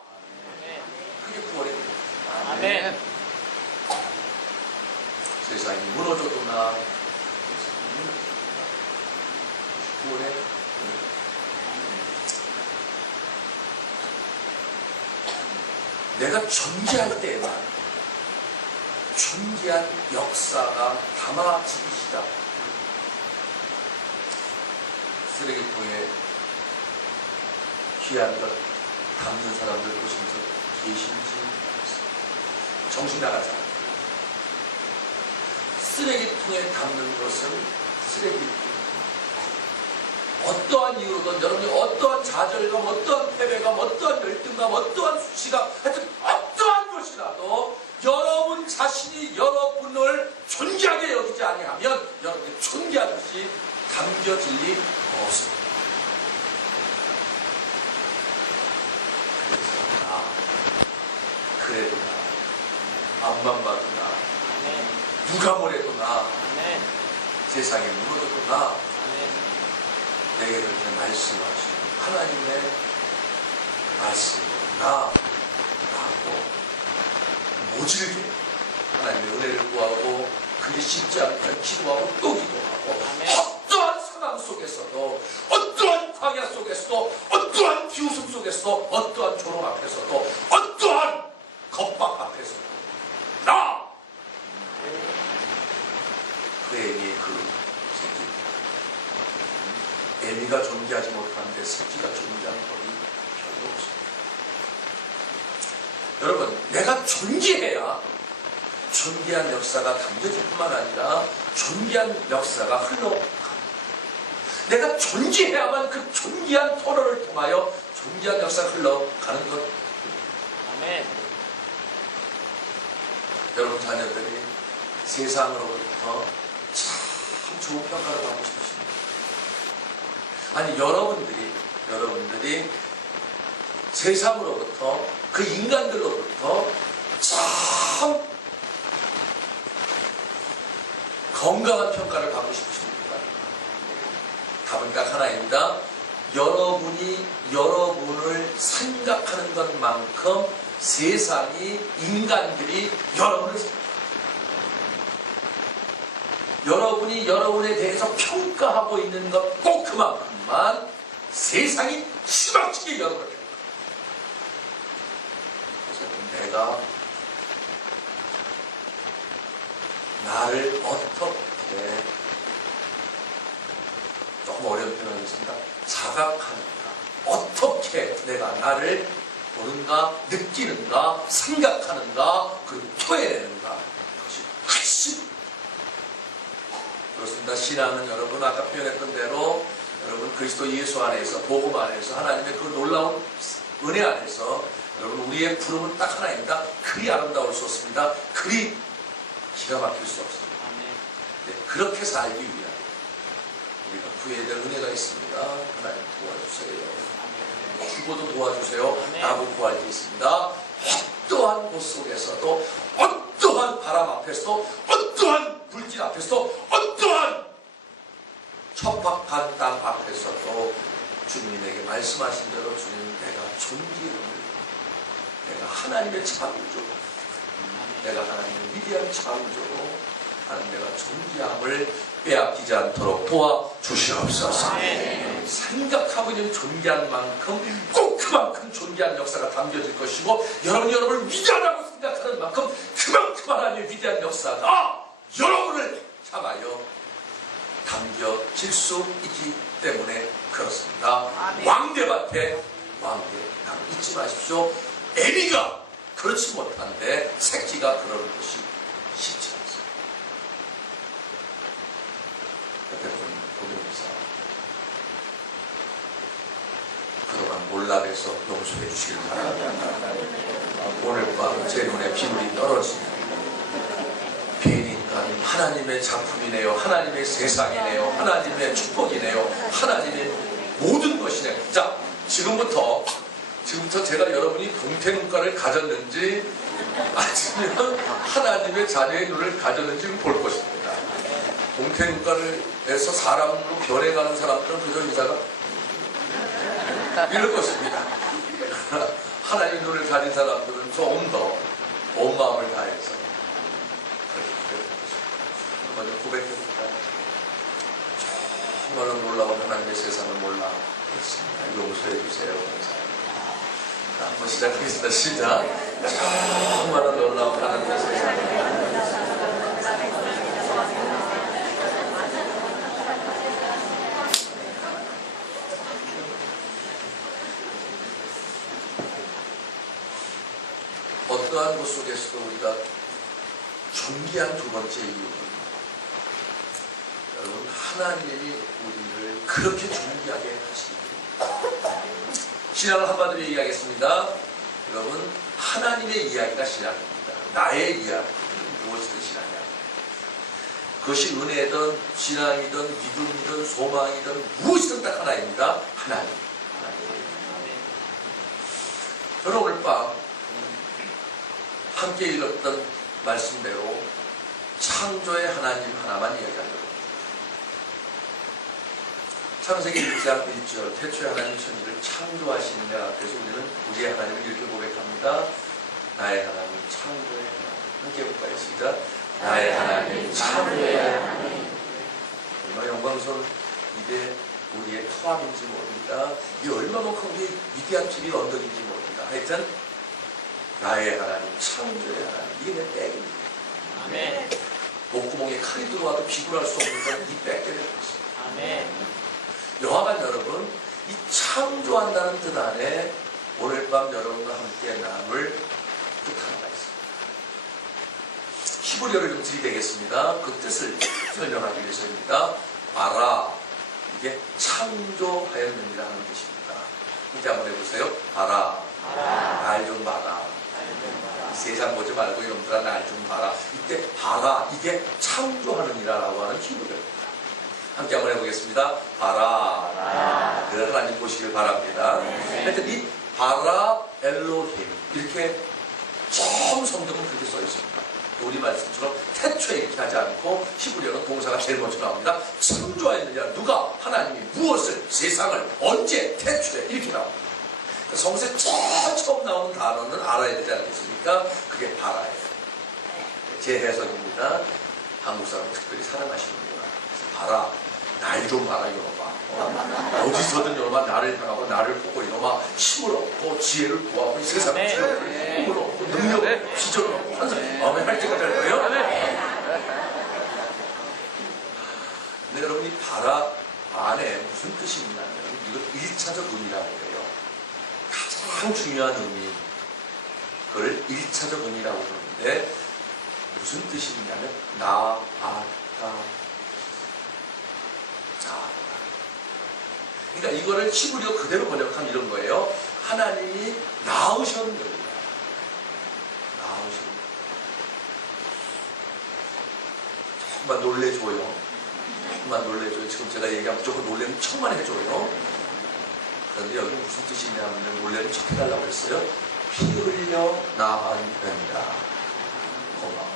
그게 구원의 길입니다. 아멘. 세상이 무너져도 나, 구원의 길입니다. 내가 존재할 때에만 존귀한 역사가 담아지기 시작. 쓰레기통에 귀한 것 담는 사람들 보시면서 계신지 정신 나가잖아요. 쓰레기통에 담는 것은 쓰레기통. 어떠한 이유로든 여러분이 어떠한 좌절감, 어떠한 패배감, 어떠한 열등감, 어떠한 수치감, 하여튼 어떠한 것이라도 여러분 자신이 여러분을 존귀하게 여기지 아니하면 여러분이 존귀한 것이 담겨질 리 없습니다. 그래서 나, 그래도 나, 앞만 봐도 나, 누가 뭐래도 나, 세상에 무너져도 나, 내게 그렇게 말씀하시는 하나님의 말씀으로 나하고 모질게 하나님의 은혜를 구하고 그게 쉽지 않게 기도하고 또 기도하고 어떠한 상황 속에서도 어떠한 광야 속에서도 어떠한 비웃음 속에서도 어떠한 조롱 앞에서도 어떠한 겁박 앞에서도 나 어미가 존귀하지 못하는데 새끼가 존귀한 법이 별로 없습니다. 여러분, 내가 존귀해야 존귀한 역사가 담겨질 뿐만 아니라 존귀한 역사가 흘러갑니다. 내가 존귀해야만 그 존귀한 토로를 통하여 존귀한 역사가 흘러가는 것. 아멘. 여러분 자녀들이 세상으로부터 참 좋은 평가를 받고 싶으십니다. 아니 여러분들이 세상으로부터 그 인간들로부터 참 건강한 평가를 받고 싶으십니까? 답은 딱 하나입니다. 여러분이 여러분을 생각하는 것만큼 세상이 인간들이 여러분을 생각합니다. 여러분이 여러분에 대해서 평가하고 있는 것 꼭 그만큼만 세상이 심각하게 여러분을 평가합니다. 그래서 내가 나를 어떻게, 조금 어려운 표현이겠습니다, 자각하는가, 어떻게 내가 나를 보는가, 느끼는가, 생각하는가, 그리고 토해내는가, 그것이 핵심. 그렇습니다. 신앙은 여러분 아까 표현했던 대로 여러분 그리스도 예수 안에서, 복음 안에서, 하나님의 그 놀라운 은혜 안에서 여러분 우리의 부름은 딱 하나입니다. 그리 아름다울 수 없습니다. 그리 기가 막힐 수 없습니다. 네, 그렇게 살기 위하여 우리가 구해야 될 은혜가 있습니다. 하나님 도와주세요. 죽어도 도와주세요. 라고 구할 때 있습니다. 어떠한 곳 속에서도, 어떠한 바람 앞에서도, 어떠한 불길 앞에서도, 어떠한 척박한 땅 앞에서도 주님이 내게 말씀하신 대로, 주님 내가 존귀함을, 내가 하나님의 창조, 내가 하나님의 위대한 창조로 하나님 내가 존귀함을 빼앗기지 않도록 도와주시옵소서. 생각하고 있는 존귀한 만큼 꼭 그만큼 존귀한 역사가 담겨질 것이고, 여러분을 위대하다고 생각하는 만큼 그만큼 하나님의 위대한 역사가 여러분을 향하여 담겨질 수 있기 때문에 그렇습니다. 왕대밭에 왕대. 잊지 마십시오. 애비가 그렇지 못한데 새끼가 그러는 것이 쉽지 않습니다. 여러분 고백입니다. 그동안 몰락해서 용서해 주시길 바랍니다. 오늘 밤 제 눈에 비물이 떨어지니 비니까 하나님의 작품이네요. 하나님의 세상이네요. 하나님의 축복이네요. 하나님의 모든 것이네요. 자, 지금부터 제가 여러분이 동태눈가를 가졌는지 아니면 하나님의 자녀의 눈을 가졌는지 볼 것입니다. 동태눈가에서 사람으로 변해가는 사람들은 그저 인사가 이럴 것입니다. 하나님의 눈을 가진 사람들은 조금 더 온 마음을 다해서 그렇게 먼저 고백해볼까요? 정말로 놀라운 하나님의 세상을 몰라했습니다. 용서해 주세요. 감사합니다. 한번 시작하겠습니다. 시작. 정말로 놀라운 하나님의 세상을 어떠한 곳 속에서도 우리가 존귀한 두 번째 이유는 여러분 하나님이 우리를 그렇게 존귀하게 하시기 때문입니다. 신앙을 한마디로 얘기하겠습니다. 여러분 하나님의 이야기가 신앙입니다. 나의 이야기는 무엇이든 신앙이 아닙니다. 그것이 은혜든 신앙이든 믿음이든 소망이든 무엇이든 딱 하나입니다. 하나님. 저는 오늘 밤 함께 읽었던 말씀대로 창조의 하나님 하나만 이야기하려고 합니다. 창세기 1장 1절 태초에 하나님 천지를 창조하시느냐. 그래서 우리는 우리의 하나님을 이렇게 고백합니다. 나의 하나님 창조의 하나님. 함께 볼까요? 시작. 나의 하나님 창조의 하나님. 얼마나 영광스러운 입에 우리의 토함인지 모릅니다. 이 얼마만큼 우리 위대한 집이 언덕인지 모릅니다. 하여튼 나의 하나님 창조의 하나님. 이게 내 백입니다. 아멘. 목구멍에 칼이 들어와도 비굴할 수 없는 건 이 백에 있습니다. 아멘. 영화관 여러분, 이 창조한다는 뜻 안에 오늘 밤 여러분과 함께 나눌 뜻 하나가 있습니다. 히브리어를 좀 들이대겠습니다. 그 뜻을 설명하기 위해서입니다. 바라, 이게 창조하였느니라 하는 뜻입니다. 이제 한번 해보세요. 바라, 날 좀 봐라. 세상 보지 말고 이놈들아 날 좀 봐라. 이때 바라, 이게 창조하느니라라고 하는 히브리어입니다. 함께 한번 해보겠습니다. 바라, 늘 하나님 보시길 바랍니다. 하여튼 이 바라 엘로힘, 이렇게 처음 성경은 그렇게 써 있습니다. 우리 말씀처럼 태초에 이렇게 하지 않고 히브리어는 동사가 제일 먼저 나옵니다. 창조하였느냐, 누가 하나님이 무엇을, 세상을 언제, 태초에 이렇게 나옵니다. 성경에 처음 나오는 단어는 알아야 되지 않겠습니까? 그게 바라예요. 제 해석입니다. 한국 사람은 특별히 사랑하시는구나. 바라, 날 좀 봐라 이놈아. 어디서든 이놈아 나를 향하고 나를 보고 이놈아 힘을 얻고 지혜를 구하고 이 세상을 지혜를 힘을 얻고 능력을 비전을 얻고 환상 마음에 할 때가 될 거예요. 근데 여러분 이 바라 안에 무슨 뜻이 있냐면 이걸 1차적 의미라고 해요. 가장 중요한 의미, 그걸 1차적 의미라고 그러는데 무슨 뜻이 있냐면 그러니까 이거를 히브리어 그대로 번역하면 이런 거예요. 하나님이 낳으셨느니라. 낳으셨느니라. 정말 놀래줘요. 정말 놀래줘요. 지금 제가 얘기하면 무조건 놀래는 척만 해줘요. 그런데 여기 무슨 뜻이 있냐면 놀래는 척 해달라고 했어요. 피 흘려 낳으니라. 고마워.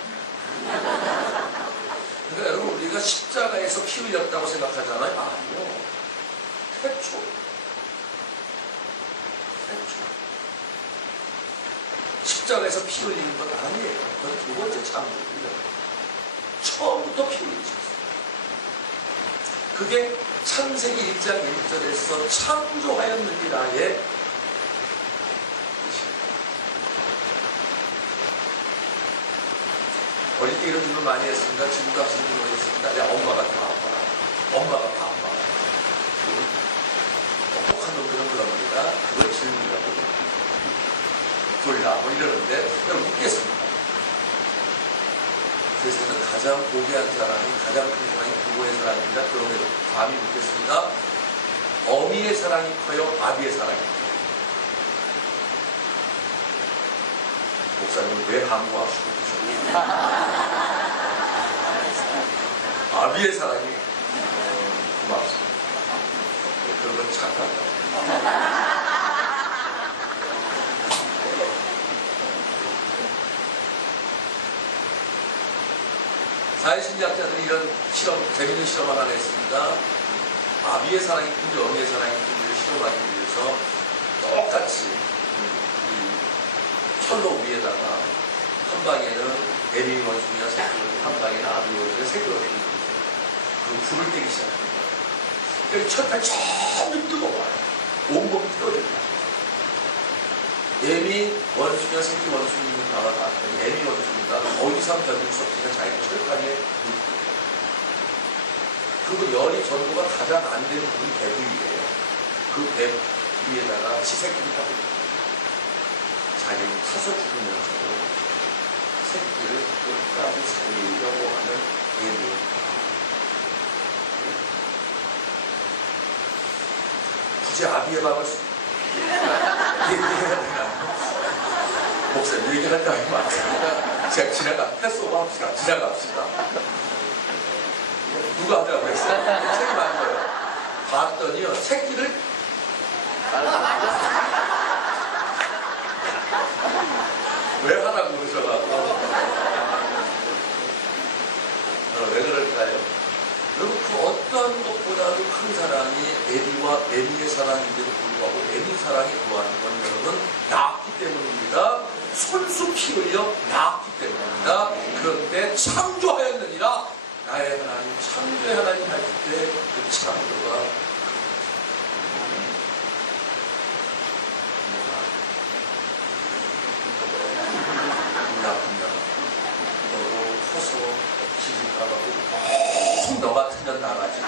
그러니까 여러분 우리가 십자가에서 피 흘렸다고 생각하잖아요. 아니요. 태초. 십자가에서 피 흘리는 건 아니에요. 그건 두 번째 창조입니다. 처음부터 피 흘리죠. 그게 창세기 1장 1절에서 창조하였느니라의 뜻입니다. 어릴 때 이런 질문 많이 했습니다. 지금도 하시는 질문 했습니다. 야, 엄마가 다 아빠라. 엄마가 다 아빠라. 똑똑한 놈들은 그럽니다. 그걸 질문이라고 합니다. 졸라 뭐 이러는데 여러분 묻겠습니다. 세상에서 가장 고귀한 사람이, 가장 큰 사랑이 부모의 사랑입니다. 그럼에도 감히 묻겠습니다. 어미의 사랑이 커요? 아비의 사랑이 커요? 목사님은 왜 항구하시고 그러죠? 아비의 사랑이 고맙습니다. 그런 건 착하다. 사회심리학자들이 이런 실험, 재밌는 실험 하나 했습니다. 아비의 사랑이 큰지 어미의 사랑이 큰지를 실험하기 위해서 똑같이 이 철로 위에다가 한 방에는 애미 원숭이와 새끼 원숭이, 한 방에는 아비 원숭이와 새끼 원숭이 그리고 불을 떼기 시작합니다. 그러니까 철판 점점 뜨거워요. 온몸이 뜨거워집니다. 애미 원숭이와 새끼 원숭이 있는 방을 봤더니 애미 원숭이가 더 이상 견딜 수 없으니까 자기가 철판에 그리고 열이 전도가 가장 안 되는 부분이 배 부위예요. 그 배 위에다가 치새끼를 타고 자기는 타서 죽으면서도 새끼를 끝까지 살리려고 하는 애미. 굳이 아비의 밥을 얘기해야 되나? 목사님 얘기할 때 아니면 안 돼요. 제가 지나가, 패스오버 합시다. 지나갑시다. 누가 하더라고 했어요? 책임 안 져요. 봤더니요, 새끼를 왜 하라고 그러셔가지고. 왜 그럴까요? 여러분, 그 어떤 것보다도 큰 사랑이 애미의 사랑인데도 불구하고 애미 사랑이 구하는 건 여러분 낳기 때문입니다. 손수 피 흘려 낳기 때문입니다. 그런데 창조하였느니라 나의 하나님, 창조의 하나님 할 때 그 창조가 몰라 너도 커서 시집가고 너 같은 년 나가지고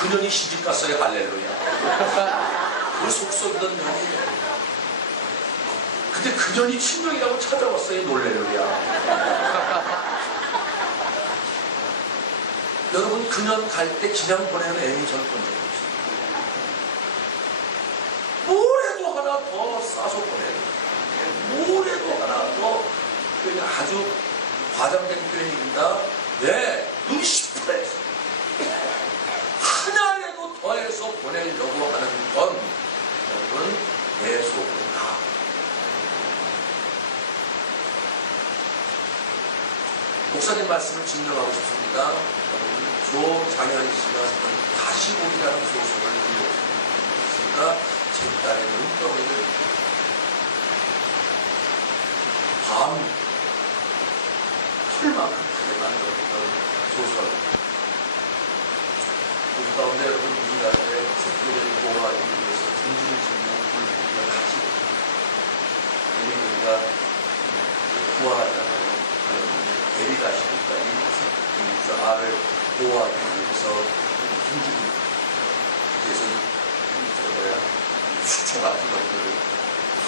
그년이 시집갔어요. 할렐루야. 그 속썩이던 년이. 근데 그년이 친정이라고 찾아왔어요. 놀렐루야. 여러분, 그년 갈 때 그냥 보내는 애미 저는 본 적이 없어요. 뭐래도 하나 더 싸서 보내는, 뭐래도 하나 더, 아주 과장된 표현입니다. 네, 눈이 시퍼랬어. 하나라도 더해서 보내려고 하는 건, 여러분, 내 속으로 나. 목사님 말씀을 증명하고 싶습니다. 조장현 씨가 쓴 다시보기라는 소설을 읽었습니다. 제 딸의 눈덩이를 밤 풀만큼 크게 만들었던 소설. 그 가운데 여러분, 인간의 새끼를 보호하기 위해서 등지를 짓는 불빛을 가지고 우리가 구하잖아요. 에리가 시니까 이 알을 보호하기 위해서 등지입니다. 그래서 수초 같은 것들을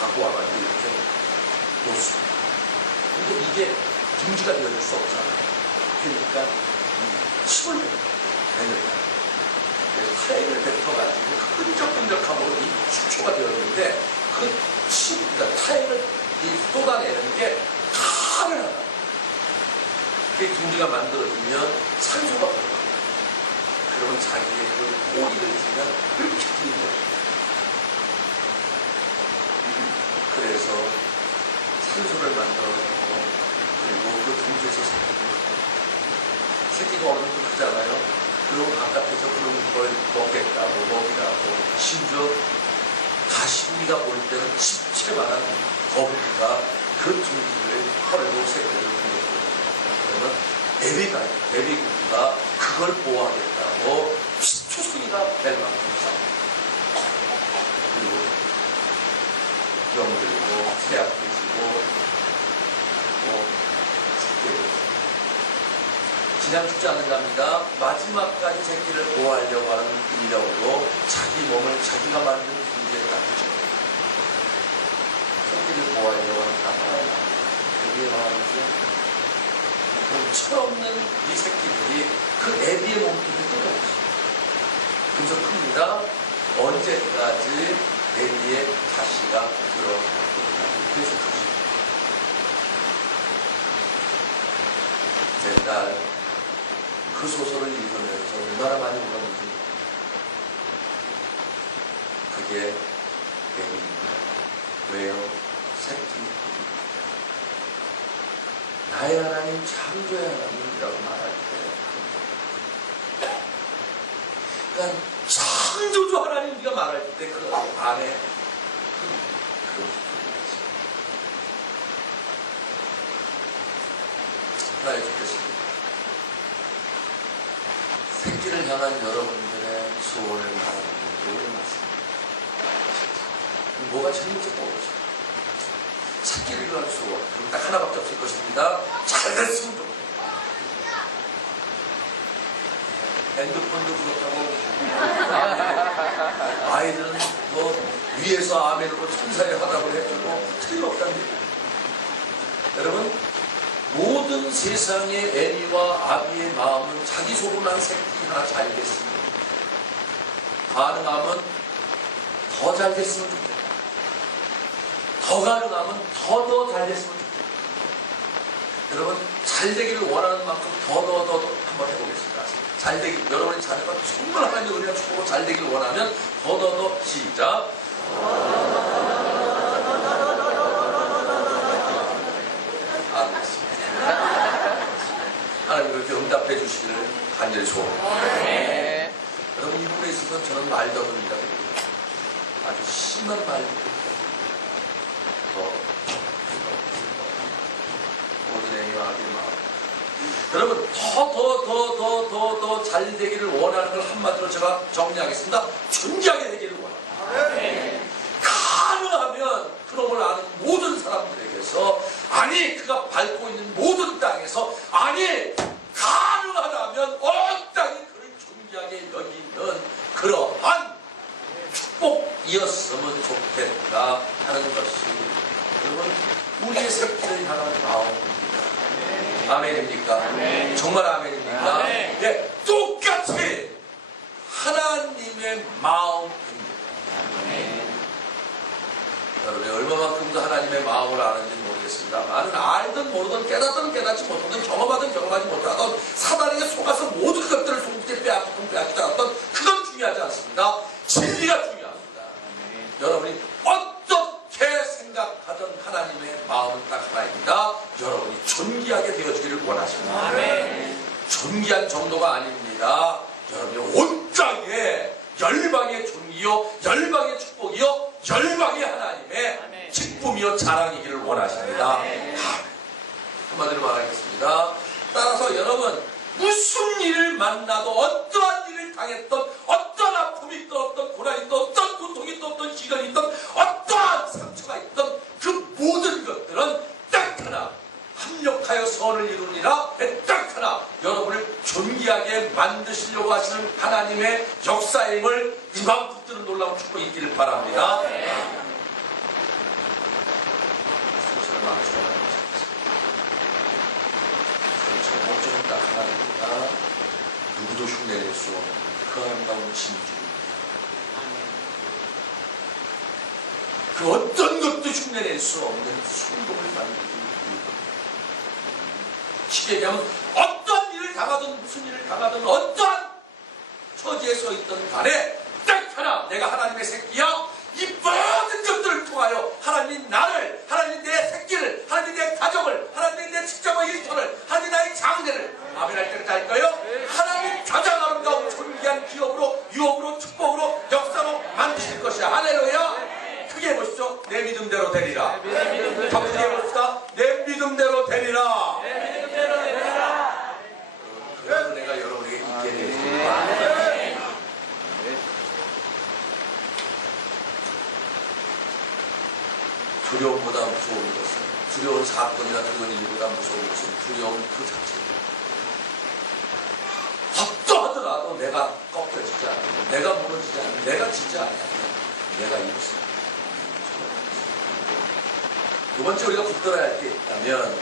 갖고 와가지고 이렇게 놓습니다. 근데 이게 등지가 되어줄 수 없잖아요. 그러니까 침을 뱉어요. 그래서 타액을 뱉어가지고 끈적끈적함으로 이 수초가 되었는데 그 침, 그러니까 타액을 쏟아내는 게 칼을 하나. 그 둥지가 만들어지면 산소가 들어갑니다. 그러면 자기의 그 꼬리를 주면 그렇게 뛰는 거예요. 그래서 산소를 만들어내고, 그리고 그 둥지에서 새끼가 어느 정도 크잖아요. 그리고 바깥에서 그런 걸 먹겠다고, 먹이라고, 심지어 가시부기가 볼 때는 집채만한 거북이가 그 둥지를 털고 새끼를 그러면 애비구가 그걸 보호하겠다고 초소리가 될 만큼 싸웁니다. 그리고 병들고 쇠약해지고 죽게 됩니다. 그냥 죽지 않는답니다. 마지막까지 새끼를 보호하려고 하는 인력으로 자기 몸을 자기가 만든 둥지에 딱 붙여요. 새끼를 보호하려고 하는 하나의 애비의 마음이죠. 그럼 철없는 이 새끼들이 그 애비의 몸뚱이를 뜯어먹습니다. 그래서 큽니다. 언제까지 애비의 가시가 들어가고 계속하십니다. 내 딸, 그 소설을 읽으면서 얼마나 많이 울었는지. 그게 애비입니다. 왜요? 새끼. 나의 하나님, 창조의 하나님이라고 말할 때, 그러니까 창조주 하나님 우리가 말할 때 그 안에 그런 하나 해주겠습니다. 새끼를 향한 여러분들의 소원을 말하는 게 옳습니다. 뭐가 제일먼저 떠오르죠? 새끼를 위한 소원. 그럼 딱 하나밖에 없을 것입니다. 잘 됐으면 좋겠다. 핸드폰도 그렇다고 아이들은 뭐 위에서 아멘으로 천사의 화답을 해주고 틀림없다는 얘기예요. 여러분, 모든 세상의 애미와 아비의 마음은 자기 속으로 난 새끼 하나 잘 됐으면 좋겠다. 가능하면 더 잘 됐으면 좋겠다. 더 가능하면 더 잘 됐으면 좋겠다. 여러분, 잘 되기를 원하는 만큼 더 한번 해보겠습니다. 잘 되기, 여러분의 자녀가 정말 하나님의 은혜가 주고 잘 되기를 원하면 더 시작. 하나님 그렇게 응답해 주시기를 간절히 소원합니다. 네. 여러분, 이 부분에 있어서 저는 말도 합니다. 아주 심한 말도 모든 애미와 아비의 마음. 여러분, 더 잘 되기를 원하는 걸 한마디로 제가 정리하겠습니다. 존귀하게 되기를 원합니다. 네. 가능하면 그런 아는 모든 사람들에게서, 아니 그가 밟고 있는 모든 땅에서, 아니 가능하다면 온 땅이 그를 존귀하게 여기는 아멘입니까? 아멘. 정말 아멘입니까? 아멘. 예, 똑같이 하나님의 마음입니다. 여러분이 얼마만큼 그 하나님의 마음을 아는지 모르겠습니다만 알든 모르든 깨닫든 깨닫지 못하든 경험하든 경험하지 못하든 사단에게 속아서 모든 것들을 속에 빼앗기다 어떤 그건 중요하지 않습니다. 진리가 중요합니다. 여러분이 어떻게 생각하든 하나님의 마음은 딱 하나입니다. 여러분이 존귀하게 되어지기를 원하십니다. 아멘. 존귀한 정도가 아닙니다. 여러분이 온 땅에 열방의 존귀요 열방의 축복이요 열방의 하나님의 아멘. 기쁨이요 자랑이기를 원하십니다. 아멘. 한마디로 말하겠습니다. 따라서 여러분 무슨 일을 만나도 어떠한 일을 당했던 어떠한 아픔이 있던 어떤 고난이 있던 어떤 고통이 있던 어떤 시련이 있던 어떠한 상처가 있던 그 모든 것들은 딱 하나 합력하여 선을 이루니라 딱 하나 여러분을 존귀하게 만드시려고 하시는 하나님의 역사임을 이만 붙드는 놀라운 축복이 있기를 바랍니다. 목적은 딱 하나입니다. 누구도 흉내낼 수 없는 그 아름다운 진주. 그 어떤 것도 흉내낼 수 없는 순동을 만들기. 쉽게 얘기하면 어떤 일을 당하든 무슨 일을 당하든 어떠한 처지에 서 있던 간에 딱 하나 내가 하나님의 새끼야 이 모든 것들을 통하여 하나님이 나를 하나님이 내 새끼를 하나님이 내 가정을 하나님이 내 직장과 일터를 하나님이 나의 장래를 아멘 할 때까지 할까요? 하나님 가장 아름다운 존귀한 기업으로 유업으로 축복으로 역사로 만드실 것이야. 할렐루야. 크게 해보시죠. 내 믿음대로 되리라. 더 크게 해봅시다. 내 믿음대로 되리라. 그래서 내가 여러분에게 있게 되겠습니다. 두려움보다 무서운 것은 두려운 사건이나 두려운 일보다 무서운 것은 두려움 그 자체입니다. 어떠하더라도 내가 꺾여지지 않으면 내가 무너지지 않으면 내가 지지 않으면 내가 이루었습니다. 두 번째 우리가 붙들어야 할 게 있다면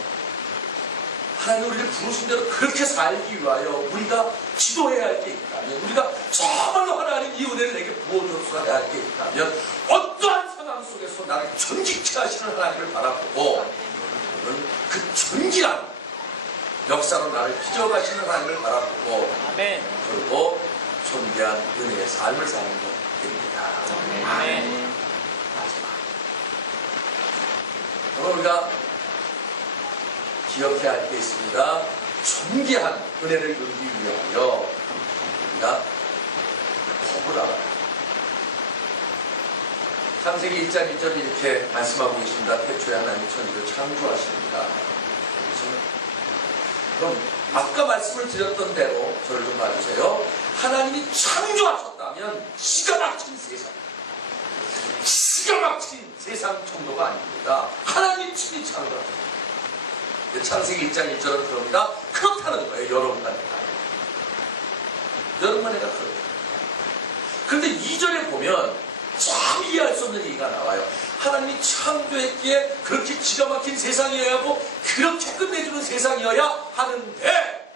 하나님 우리를 부르신 대로 그렇게 살기 위하여 우리가 기도해야 할 게 있다면 우리가 정말로 하나님 이 은혜를 내게 부어주소서 할 게 있다면 어떠한 상황 속에서 나를 존귀케 하시는 하나님을 바라보고 그 존귀한 역사로 나를 빚어가시는 하나님을 바라보고 아멘. 그리고 존귀한 은혜의 삶을 사는 것입니다. 아멘. 그럼 우리가 기억해야 할 게 있습니다. 존귀한 은혜를 누리기 위하여 우리가 법을 알아야 합니다. 창세기 1장 1절이 이렇게 말씀하고 계십니다. 태초에 하나님이 천지를 창조하십니다. 그럼 아까 말씀을 드렸던 대로 저를 좀 봐주세요. 하나님이 창조하셨다면 기가 막힌 세상, 기가 막힌 세상 정도가 아닙니다. 하나님이 친히 창조하셨습니다. 창세기 1장 1절은 그럽니다. 그렇다는 거예요. 여러분과 내가. 여러분과 내가 그렇다. 그런데 2절에 보면 참 이해할 수 없는 얘기가 나와요. 하나님이 창조했기에 그렇게 기가 막힌 세상이어야 하고 그렇게 끝내주는 세상이어야 하는데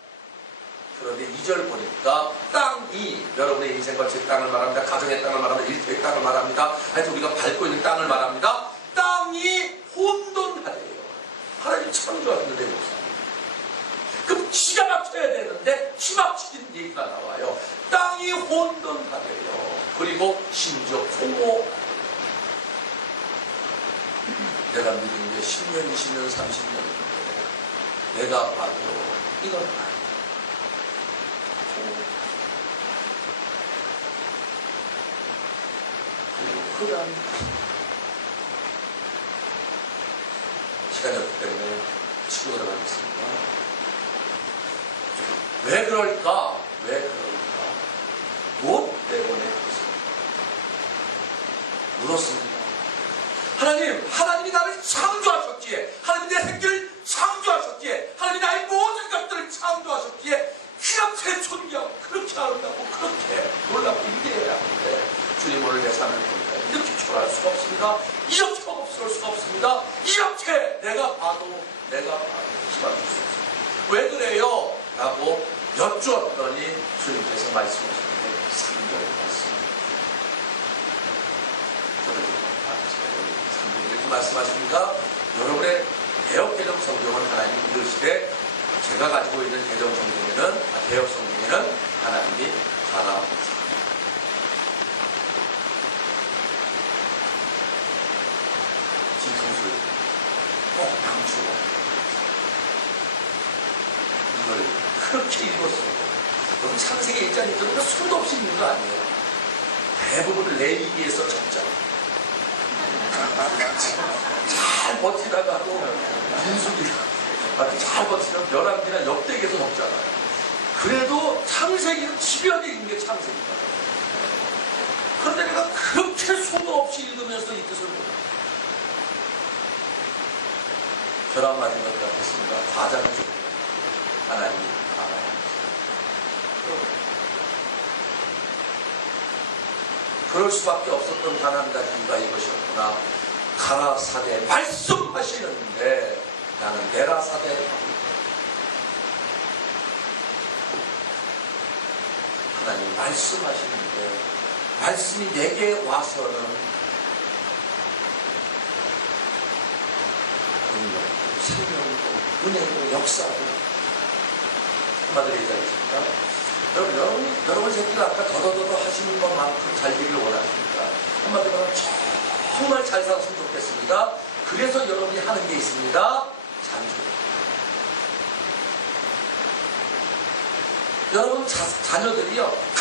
그런데 2절 보니까 땅이 여러분의 인생과 제 땅을 말합니다. 가정의 땅을 말합니다. 일터의 땅을 말합니다. 하여튼 우리가 밟고 있는 땅을 말합니다. 땅이 혼돈하래요. 하나님 창조하셨는데 목사님. 그럼 기가 막혀야 되는데 기막히는 얘기가 나와요. 땅이 혼돈하래요. 그리고 심지어 공허. 내가 믿은 게 10년, 20년, 30년인데 내가 봐도 이건 아니야. 그리고 그 다음 시간이 없기 때문에 치고 들어가겠습니다. 왜 그럴까? 왜 그럴까? 무엇 때문에 그렇습니까? 물었습니다. 하나님이 나를 창조하셨기에, 하나님이 내 새끼를 창조하셨기에, 하나님이 나의 모든 것들을 창조하셨기에, 그렇게 존귀하고, 그렇게 아름답고, 그렇게 놀랍고 위대해야 하는데, 주님 오늘 내 삶을 보니까 이렇게 초라할 수가 없습니다. 이렇게 허겁스러울 수가 없습니다. 이렇게 내가 봐도 희망할 수 없습니다. 왜 그래요? 라고 여쭈었더니 주님께서 말씀하셨는데 3절 말씀. 저를 3절 이렇게 말씀하십니다. 여러분의 개역개정 성경은 하나님이 이르시되 제가 가지고 있는 개정 성경에는 개역 성경에는 하나님이 가라. 뒤통수를 꼭 강추어 이걸 그렇게 읽었어요. 여러분 창세기 1장 1절은 수도 없이 읽는 거 아니에요. 대부분 레위기에서 적잖아. 잘 버티다가도 민수기가 잘 버티면 열왕기나 역대기에서 적잖아요. 그래도 창세기는 집요하게 읽는 게 창세기다. 그런데 내가 그렇게 수도 없이 읽으면서 이 뜻을 몰라. 벼락 맞은 것 같았습니다. 과장을 줬고 하나님이 알아요. 그럴 수밖에 없었던 단 한 가지 이유가 이것이었구나. 가라사대 말씀하시는데 나는 내라사대 하나님 말씀하시는데 말씀이 내게 와서는 능력도 생명도 은혜도 역사도 한마디로 얘기하겠습니다. 여러분 새끼가 아까 더더더더 하시는 것만큼 잘 되기를 원하십니까? 한마디로 하면 정말 잘 살았으면 좋겠습니다. 그래서 여러분이 하는 게 있습니다. 잔소리. 여러분 자녀들이요.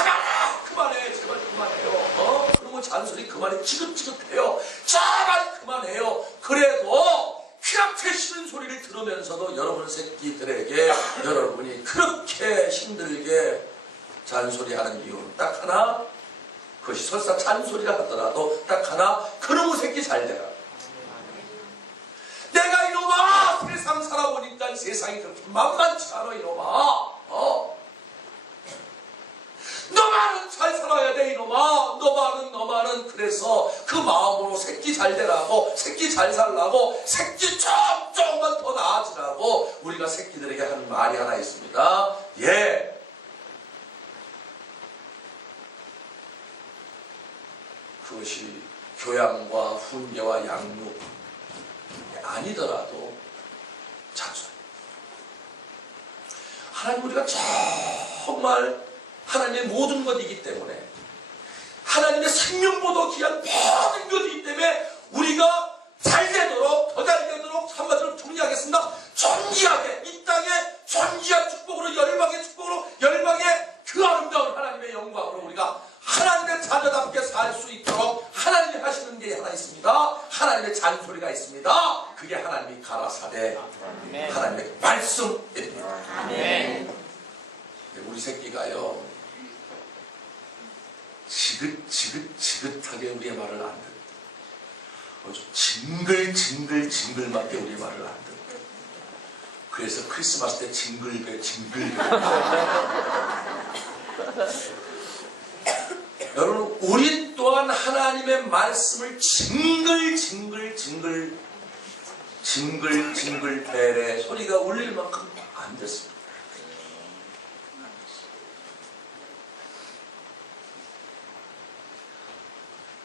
그만해 제발 그만해요. 그러고 잔소리 그만해 지긋지긋해요. 제발 그만해요. 그래도 그렇게 싫은 소리를 들으면서도 여러분 새끼들에게 여러분이 그렇게 힘들게 잔소리하는 이유는 딱 하나. 그것이 설사 잔소리라 하더라도 딱 하나. 그놈의 새끼 잘 되라. 내가 이놈아 세상 살아보니까 세상이 그렇게 만만치 않아 이놈아. 너만은 잘 살아야 돼 이놈아. 너만은 그래서 그 마음으로 새끼 잘 되라고 새끼 잘 살라고 새끼 조금만 더 나아지라고 우리가 새끼들에게 하는 말이 하나 있습니다. 예. 그것이 교양과 훈계와 양육 아니더라도 자주 하나님 우리가 정말 하나님의 모든 것이기 때문에 하나님의 생명보다 귀한 모든 것이기 때문에 우리가 잘 되도록 더 잘 되도록 한마디로 정리하겠습니다. 존귀하게 이 땅에 존귀한 축복으로 열방의 축복으로 열방의 그 아름다운 하나님의 영광으로 우리가 하나님의 자녀답게 살 수 있도록 하나님이 하시는 게 하나 있습니다. 하나님의 잔소리가 있습니다. 그게 하나님이 가라사대 하나님의 말씀입니다. 아멘. 우리 새끼가요 지긋하게 우리의 말을 안 듣고 징글징글밖에 우리의 말을 안 듣고 그래서 크리스마스 때 징글벨 여러분 우리 또한 하나님의 말씀을 징글벨의 소리가 울릴 만큼 안 됐습니다.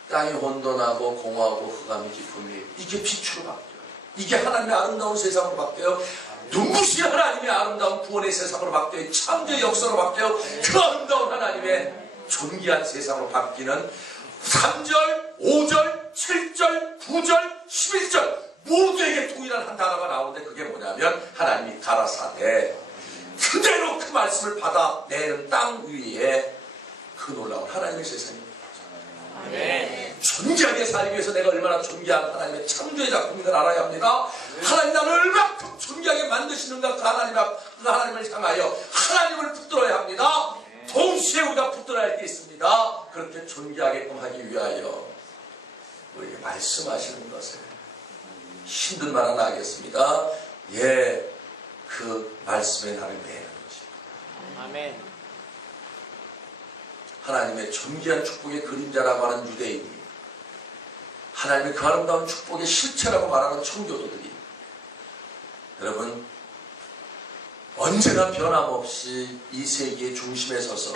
땅이 혼돈하고 공허하고 흑암이 깊음이 이게 빛으로 바뀌어요. 이게 하나님의 아름다운 세상으로 바뀌어요. 눈부신 하나님의 아름다운 구원의 세상으로 바뀌어요. 창조의 역사로 바뀌어요. 그 아름다운 하나님의 존귀한 세상으로 바뀌는 3절, 5절, 7절, 9절, 11절 모두에게 동일한 한 단어가 나오는데 그게 뭐냐면 하나님이 가라사대 그대로 그 말씀을 받아내는 땅 위에 그 놀라운 하나님의 세상입니다. 아멘. 존귀하게 살기 위해서 내가 얼마나 존귀한 하나님의 창조의 작품인걸 알아야 합니다. 하나님 나를 얼마큼 존귀하게 만드시는가 그 하나님을 향하여 하나님을 붙들어야 합니다. 동시에 우리가 붙들어야 할 게 있습니다. 그렇게 존귀하게끔 하기 위하여 우리에게 말씀하시는 것을 힘든 말 하나 하겠습니다. 예, 그 말씀에 나를 매는 것입니다. 아멘. 하나님의 존귀한 축복의 그림자라고 하는 유대인이 하나님의 그 아름다운 축복의 실체라고 말하는 청교도들이 여러분 언제나 변함없이 이 세계의 중심에 서서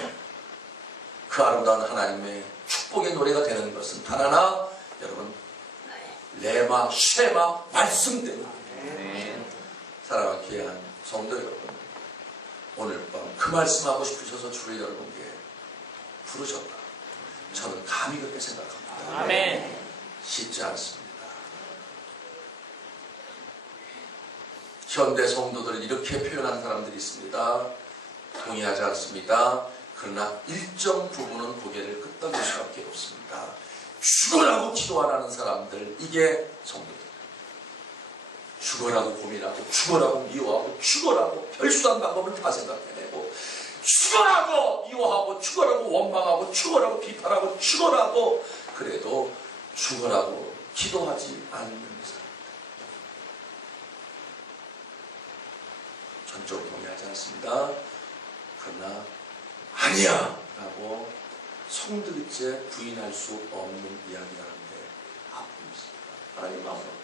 그 아름다운 하나님의 축복의 노래가 되는 것은 단 하나, 여러분, 레마, 쉐마, 말씀 때문에. 사랑하는 귀한 성도 여러분, 오늘 밤 그 말씀하고 싶으셔서 주를 여러분께 부르셨다. 저는 감히 그렇게 생각합니다. 아멘. 쉽지 않습니다. 현대 성도들을 이렇게 표현하는 사람들이 있습니다. 동의하지 않습니다. 그러나 일정 부분은 고개를 끄덕일 수밖에 없습니다. 죽어라고 기도 안 하는 사람들, 이게 성도들. 죽어라고 고민하고, 죽어라고 미워하고, 죽어라고 별수한 방법을 다 생각해내고, 죽어라고 미워하고, 죽어라고 원망하고, 죽어라고 비판하고, 죽어라고, 그래도 죽어라고 기도하지 않는 사람. 전적으로 동의하지 않습니다. 그러나 아니야 라고 송두리째 부인할 수 없는 이야기라는데 아픔이 있습니다. 하나님 마음으로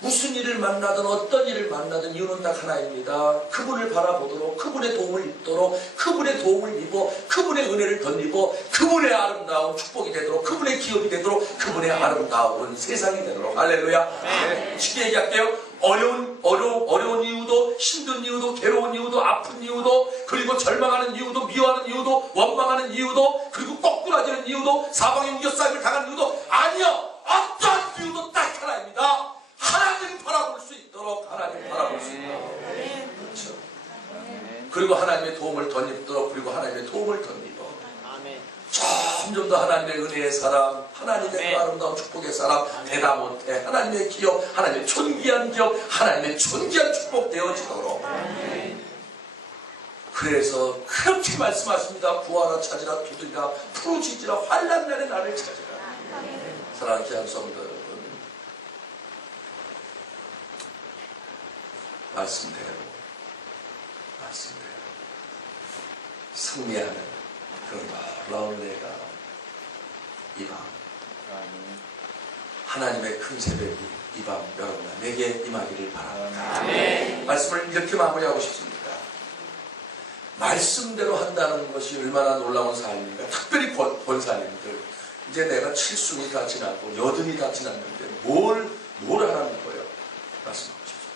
무슨 일을 만나든 어떤 일을 만나든 이유는 딱 하나입니다. 그분을 바라보도록, 그분의 도움을 입도록, 그분의 도움을 입어 그분의 은혜를 덧입어 그분의 아름다운 축복이 되도록, 그분의 기업이 되도록, 그분의 아름다운 세상이 되도록. 할렐루야. 네. 쉽게 얘기할게요. 어려운 이유도, 힘든 이유도, 괴로운 이유도, 아픈 이유도, 그리고 절망하는 이유도, 미워하는 이유도, 원망하는 이유도, 그리고 거꾸라지는 이유도, 사방에 우겨싸임을 당하는 이유도, 아니요, 어떤 이유도 딱 하나입니다. 하나님 바라볼 수 있도록, 하나님 바라볼 수 있도록. 그렇죠. 그리고 하나님의 도움을 덧입도록, 그리고 하나님의 도움을 덧입어. 점점 더 하나님의 은혜의 사람, 하나님의 아름다운 축복의 사람, 되다 못해 하나님의 기업, 하나님의 존귀한 기업, 하나님의 존귀한 축복 되어지도록. 그래서 그렇게 말씀하십니다. 구하라 찾으라 두드리라 부르짖으라 환난 날에 나를 찾으라. 사랑하는 귀한 성도 여러분, 말씀대로 승리하는 그런 놀라운 은혜가 이 밤 하나님의 큰 새벽이 이 밤 여러분 내게 임하기를 바랍니다. 말씀을 이렇게 마무리하고 싶습니다. 말씀대로 한다는 것이 얼마나 놀라운 삶입니까? 특별히 권사님들, 이제 내가 7순이 다 지났고 80이 다 지났는데 뭘 하라는 거예요? 말씀하고 싶습니다.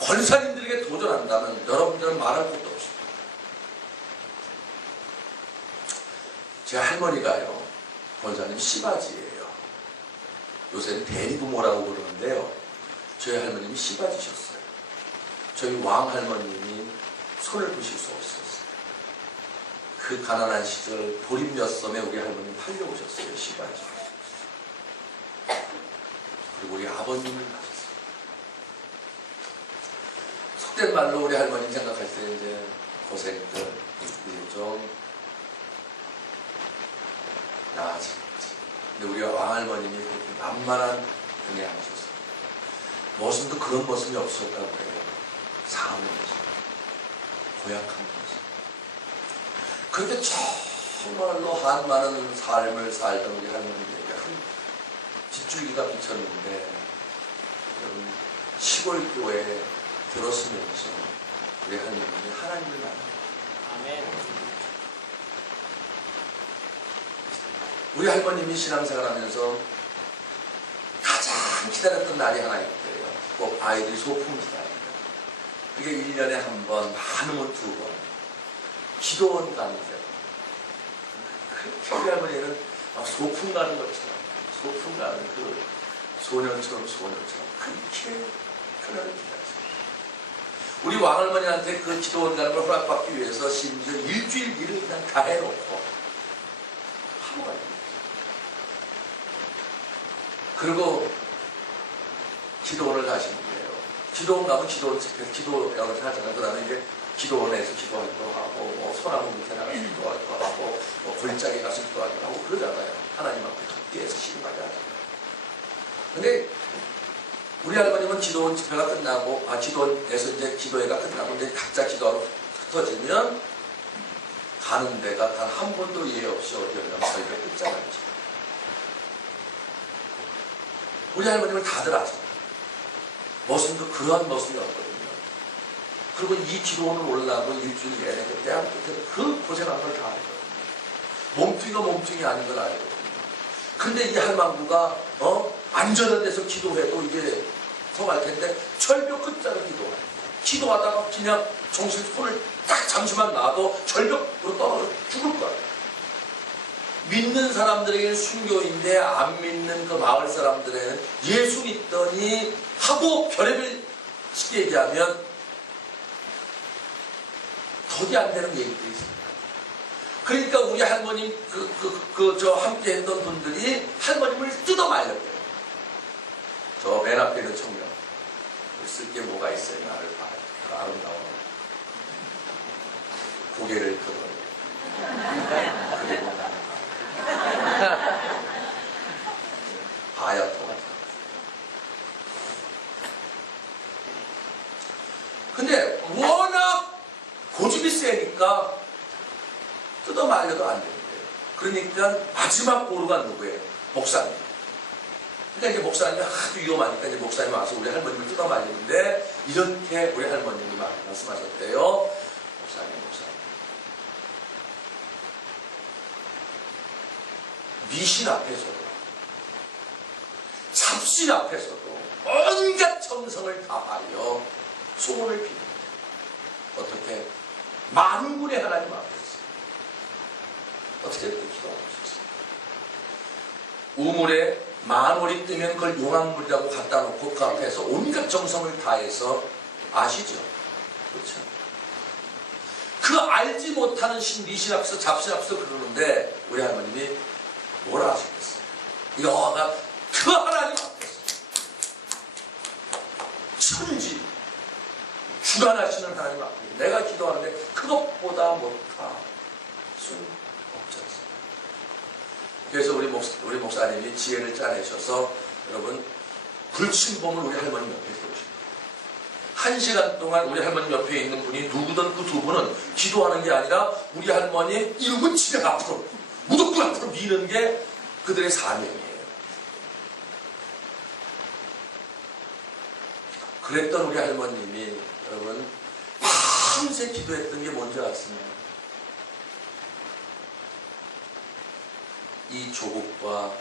권사님들에게 도전한다면 여러분들은 말할 것도 없습니다. 제 할머니가요, 권사님 시바지예요. 요새는 대리부모라고 그러는데요, 저희 할머님이 시바지셨어요. 저희 왕할머님이 손을 부실 수 없었어요. 그 가난한 시절 보림 몇 섬에 우리 할머님 팔려오셨어요. 시바지. 그리고 우리 아버님을 가셨어요. 속된 말로 우리 할머님 생각할 때 이제 고생들 이제 좀 나아지겠지. 근데 우리 왕할머님이 그렇게 만만한 은혜하셨어요. 모습도 그런 모습이 없었다고 해요. 사함의 모습, 고약한 모습. 그렇게 정말로 한 많은 삶을 살던 우리 할머니에게 한 빗줄기가 비쳤는데, 여러분 시골 교회에 들었으면서 우리 할머님이 하나님을 만나요. 우리 할머님이 신앙생활하면서 가장 기다렸던 날이 하나 있대요. 꼭 아이들이 소풍 기다립니다. 그게 1년에 한 번, 많으면 2번 기도원 가는 거예요. 그렇게 우리 할머니는 막 소풍 가는 것처럼, 소풍 가는 그 소년처럼 그렇게 그날을 기다렸어요. 우리 왕할머니한테 그 기도원 가는 걸 허락받기 위해서 심지어 일주일 일을 그냥 다 해놓고 하고 가요. 그리고 기도원을 가시는 거예요. 기도원 가면 기도원을 하잖아요. 그 다음에 이제 기도원에서 기도하기도 하고, 뭐 소나무 밑에 나가서 기도하기도 하고, 뭐 골짜기 가서 기도하기도 하고 그러잖아요. 하나님 앞에 덮개에서 신음하게 하잖아요. 근데 우리 할머님은 기도원 집회가 끝나고, 기도원에서 이제 기도회가 끝나고 이제 각자 기도하러 흩어지면 가는 데가 단 한 번도 예외 없이 어디였냐면 저희가 끝자락이죠. 우리 할머님을 다들 아세요. 모습도 그러한 모습이었거든요. 그리고 이 기도원을 올라가고 일주일 내내 대학 끝에 그 고생한 걸 다 알거든요. 몸뚱이가 몸뚱이 아닌 걸 알거든요. 근데 이 할망구가 안전한 데서 기도해도 이게 성할 텐데 절벽 끝자로 기도하다가 그냥 정신 손을 딱 잠시만 놔도 절벽으로 떨어져 죽을 거야. 믿는 사람들에게는 순교인데 안 믿는 그 마을 사람들에게는 예수 믿더니 하고 별의별 쉽게 얘기하면 덕이 안 되는 얘기들이 있습니다. 그러니까 우리 할머님 저 함께 했던 분들이 할머님을 뜯어 말렸대요. 저 맨 앞에 있는 청년 쓸 게 뭐가 있어요? 나를 봐. 그 아름다워. 고개를 들어. 그리고 나를 봐야 통하다. 근데 워낙 고집이 세니까 뜯어 말려도 안 되는데요. 그러니까 마지막 보루가 누구예요? 목사님. 그러니까 이제 목사님이 하도 위험하니까 이제 목사님 와서 우리 할머님을 뜯어 말리는데 이렇게 우리 할머님이 말씀하셨대요. 목사님. 미신 앞에서도 잡신 앞에서도 온갖 정성을 다하여 소원을 비는데 어떻게 만군의 하나님 앞에서 어떻게 그렇게 기도하고 있었어요? 우물에 만월이 뜨면 그걸 용왕물이라고 갖다 놓고 그 앞에서 온갖 정성을 다해서 아시죠? 그렇죠? 그 알지 못하는 미신 앞에서 잡신 앞에서 그러는데 우리 할머님이 뭐라 하셨겠어요? 여호와가 그 하나님 앞에서 천지 주관하시는 하나님 앞에 내가 기도하는데 그것보다 못할 수 없지 않습니까? 그래서 우리 목사님이 지혜를 짜내셔서 여러분 불침범을 우리 할머님 옆에 세우십니다. 1시간 동안 우리 할머님 옆에 있는 분이 누구든 그 두 분은 기도하는 게 아니라 우리 할머님 이름은 지혜 앞으로 무조건 앞으로 미는 게 그들의 사명이에요. 그랬던 우리 할머님이 여러분 밤새 기도했던 게 뭔지 아십니까? 이 조국과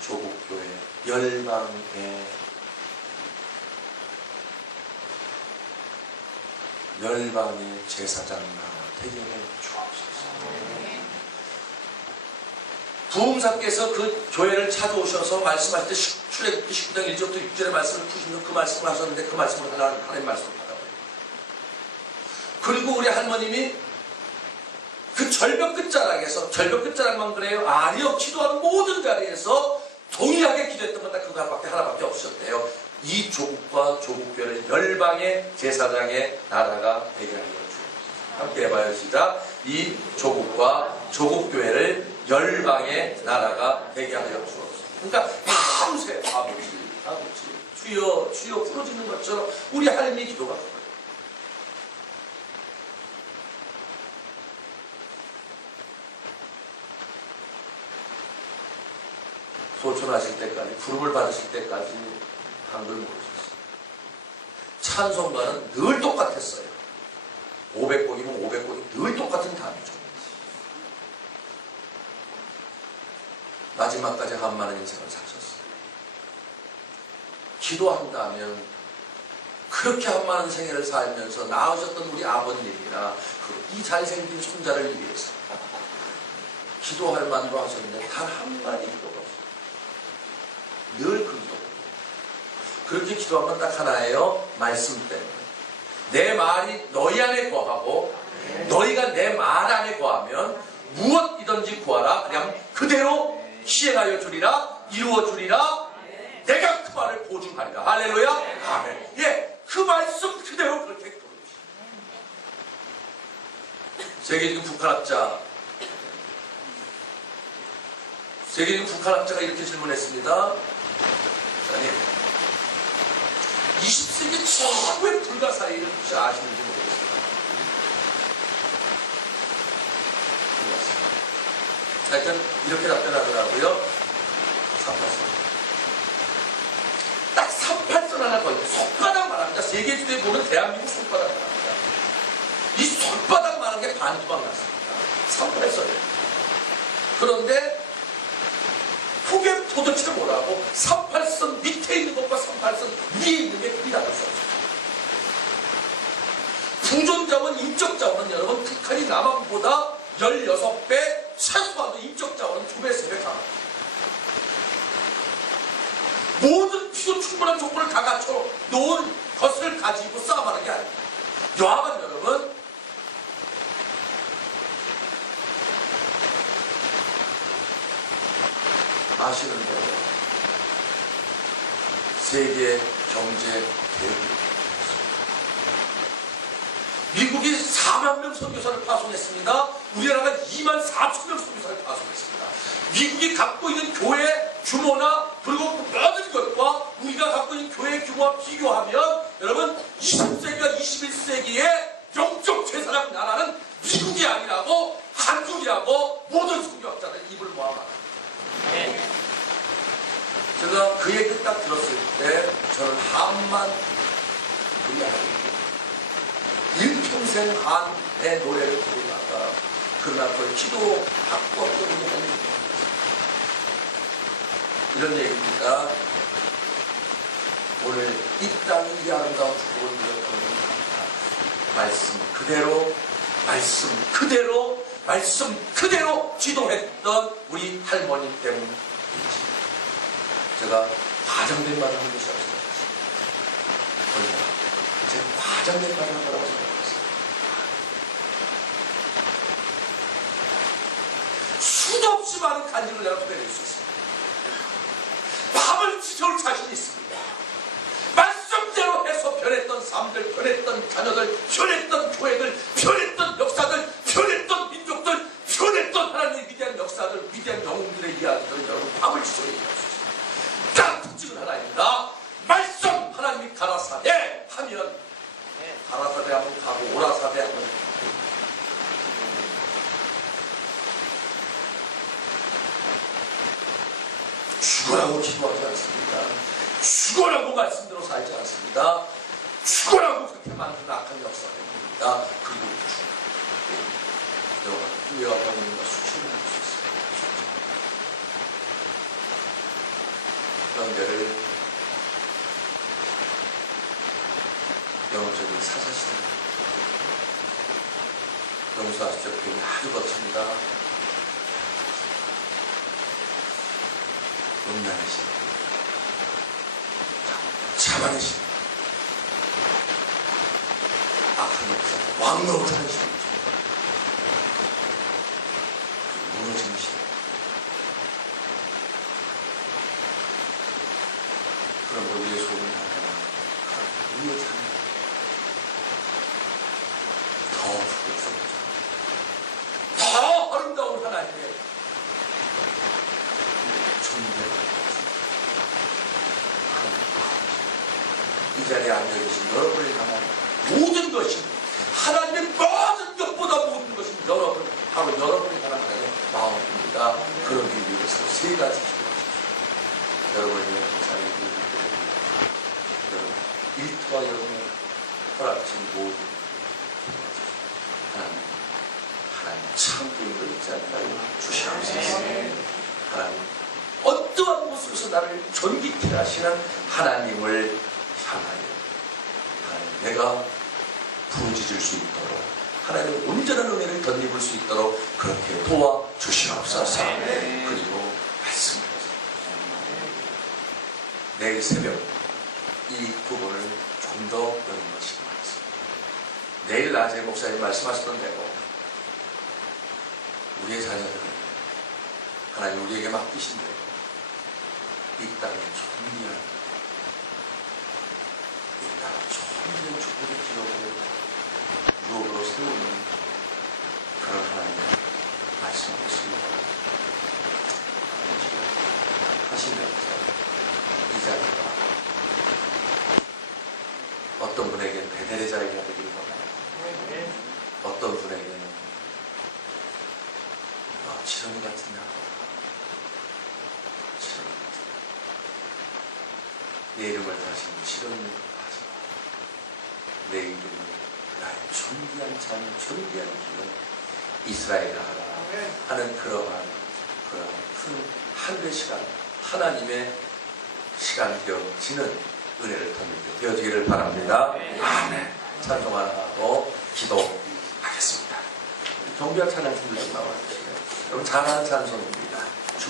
조국교회 멸망의 제사장나 되게 주옵소서. 부흥사께서 그 교회를 찾아오셔서 말씀하실 때 출애굽기 19장 1절부터 6절의 말씀을 푸시면 그 말씀을 하셨는데 그 말씀을 하나님 말씀을 받아버려요. 그리고 우리 할머님이 그 절벽 끝자락에서 절벽 끝자락만 그래요? 아니요. 기도하는 모든 자리에서 동일하게 기도했던 건 딱 그거 하나밖에 없으셨대요. 이 조국과 조국교회를 열방의 제사장의 나라가 되게 하는 거죠. 함께 해봐요. 시작. 이 조국과 조국교회를 열방의 나라가 되게 하여 주옵소서. 그러니까 밤새 아버지 주여 부러지는 것처럼 우리 할미 기도가 그거예요. 소천하실 때까지 부름을 받으실 때까지 한글 모르셨어요. 찬송가는 늘 똑같았어요. 500곡이면 500곡이 늘 똑같은 단위죠. 마지막까지 한 많은 인생을 사셨어요. 기도한다면 그렇게 한 많은 생애를 살면서 낳으셨던 우리 아버님이나 이 잘생긴 손자를 위해서 기도할 만도 하셨는데 단 한마디 기도가 없어요. 늘 그 기도. 그렇게 기도한 건 딱 하나예요. 말씀 때문에. 내 말이 너희 안에 거하고 너희가 내 말 안에 거하면 무엇이든지 구하라. 그냥 그대로 시행하여 주리라. 이루어 주리라. 내가 그 말을 보증하리라. 할렐루야. 아멘. 예, 그 말씀 그대로 그렇게 기도해주십니다. 세계적인 북한학자가 이렇게 질문했습니다. 목사님, 20세기 최고의 불가사의를 혹시 아시는지 모르겠습니다. 하여튼 이렇게 답변하더라고요. 38선. 딱 38선 하나 더 있고 손바닥 말합니다. 세계지도에 보면 대한민국 손바닥 말합니다. 손바닥만한 게 반토막 났습니다. 38선에. 그런데 후계 도대체 뭐라고 38선 밑에 있는 것과 38선 위에 있는 게 크게 다를 수 없어요. 구존자원, 인적자원은 여러분 북한이 남한보다 16배, 최소한도 인적자원은 2배, 3배 강합니다. 모든 필요 충분한 조건을 다 갖춰 놓은 것을 가지고 싸움하는 게 아닙니다. 여하간 여러분, 아시는 대로 세계 경제 대국이 미국이 4만 명 선교사를 파송했습니다. 우리나라가 2만 4천 명 선교사를 파송했습니다. 미국이 갖고 있는 교회 규모나 그리고 모든 것과 우리가 갖고 있는 교회 규모와 비교하면 여러분 20세기와 21세기의 영적 제사장 나라는 미국이 아니라고 한국이라고 모든 선교학자들 입을 모아 말합니다. 제가 그 얘기 딱 들었을 때 저는 한만 우리하고 일평생 한의 노래를 부르다가 그러나 그걸 기도하고 이런 얘기입니다. 오늘 이 땅이 이 아름다운 축복을 누렸던 겁니다. 말씀 그대로 말씀 그대로 말씀 그대로 기도했던 우리 할머니 때문이지. 제가 과장된 말을 하는 것이 없어요. 제가 과장된 말을 한 거라고 생각했어요. 수도 없이 많은 간증을 내가 토해낼 수 있습니다. 밤을 지새울 자신이 있습니다. 말씀대로 해서 변했던 삶들, 변했던 자녀들, 변했던 교회들, 변했던 역사들, 변했던 민족들, 변했던 하나님의 위대한 역사들, 위대한 영웅들의 이야기들을 여러분 밤을 지새울 얘기할 수 있습니다. 딱 특징은 하나입니다. 말씀 하나님이 가라사대 하면 가라사대 하면 가고 오라사대 하면 죽어라고 기도하지 않습니다. 죽어라고 말씀대로 살지 않습니다. 죽어라고 그렇게 만든 악한 역사입니다. 그리고 죽어. 후회와 번임과 수치를 할 수 있습니다. 그런 데를 영적인 사사시대 용서하십시오. 표현이 아주 거칩니다. 음란이신 자만이신 악한 역사 왕노릇하는 신 무너지는 신 그런데 우리의 소원이 하나 우리의 자녀 더 부끄럽습니다. 더 아름다운 하나님의 존재를 이 자리에 앉아계신 여러분을 향한 모든 것이 하나님의 모든 것보다 모든 것은 여러분 바로 여러분을 향한 하나님의 마음입니다. 그러기 위해서 세 가지 기도하십시오. 여러분을 위해 자리에 여러분 일터와 여러분의 허락진 모든 하나님 참되는 것 있지 않나요? 주시옵소서. 하나님 어떠한 모습에서 나를 존귀케 하시는 하나님을 향하여 하나님 내가 부르짖을 수 있도록 하나님의 온전한 은혜를 덧입을 수 있도록 그렇게 도와 주시옵소서. 그리고 말씀하세요. 내일 새벽 이 부분을 좀 더 여는 것이 많습니다. 내일 낮에 목사님 말씀하셨던 대로 우리의 자녀들은 하나님 우리에게 맡기신 대로 이 땅에 존귀한 이 땅에 존귀한 축복의 기업으로 유업으로 세우는 그런 하나님의 말씀을 있습니다. 하시면서 이 자리가 어떤 분에게는 베델의 자리가 되기를 원합니다. 어떤 분에게는 지렁이 같은 날 내 이름을 다시는 지렁이로 하지 마. 내 이름을 나의 주 존귀한 찬양, 존귀한 기도 이스라엘을 하라 하는 그러한 큰 하늘의 시간, 하나님의 시간 되어지는 은혜를 되어지기를 바랍니다. 아멘. 찬송 하나 하고 기도하겠습니다. 경비한 찬양 준비 좀 나와주시고요. 여러분 잘하는 찬송입니다.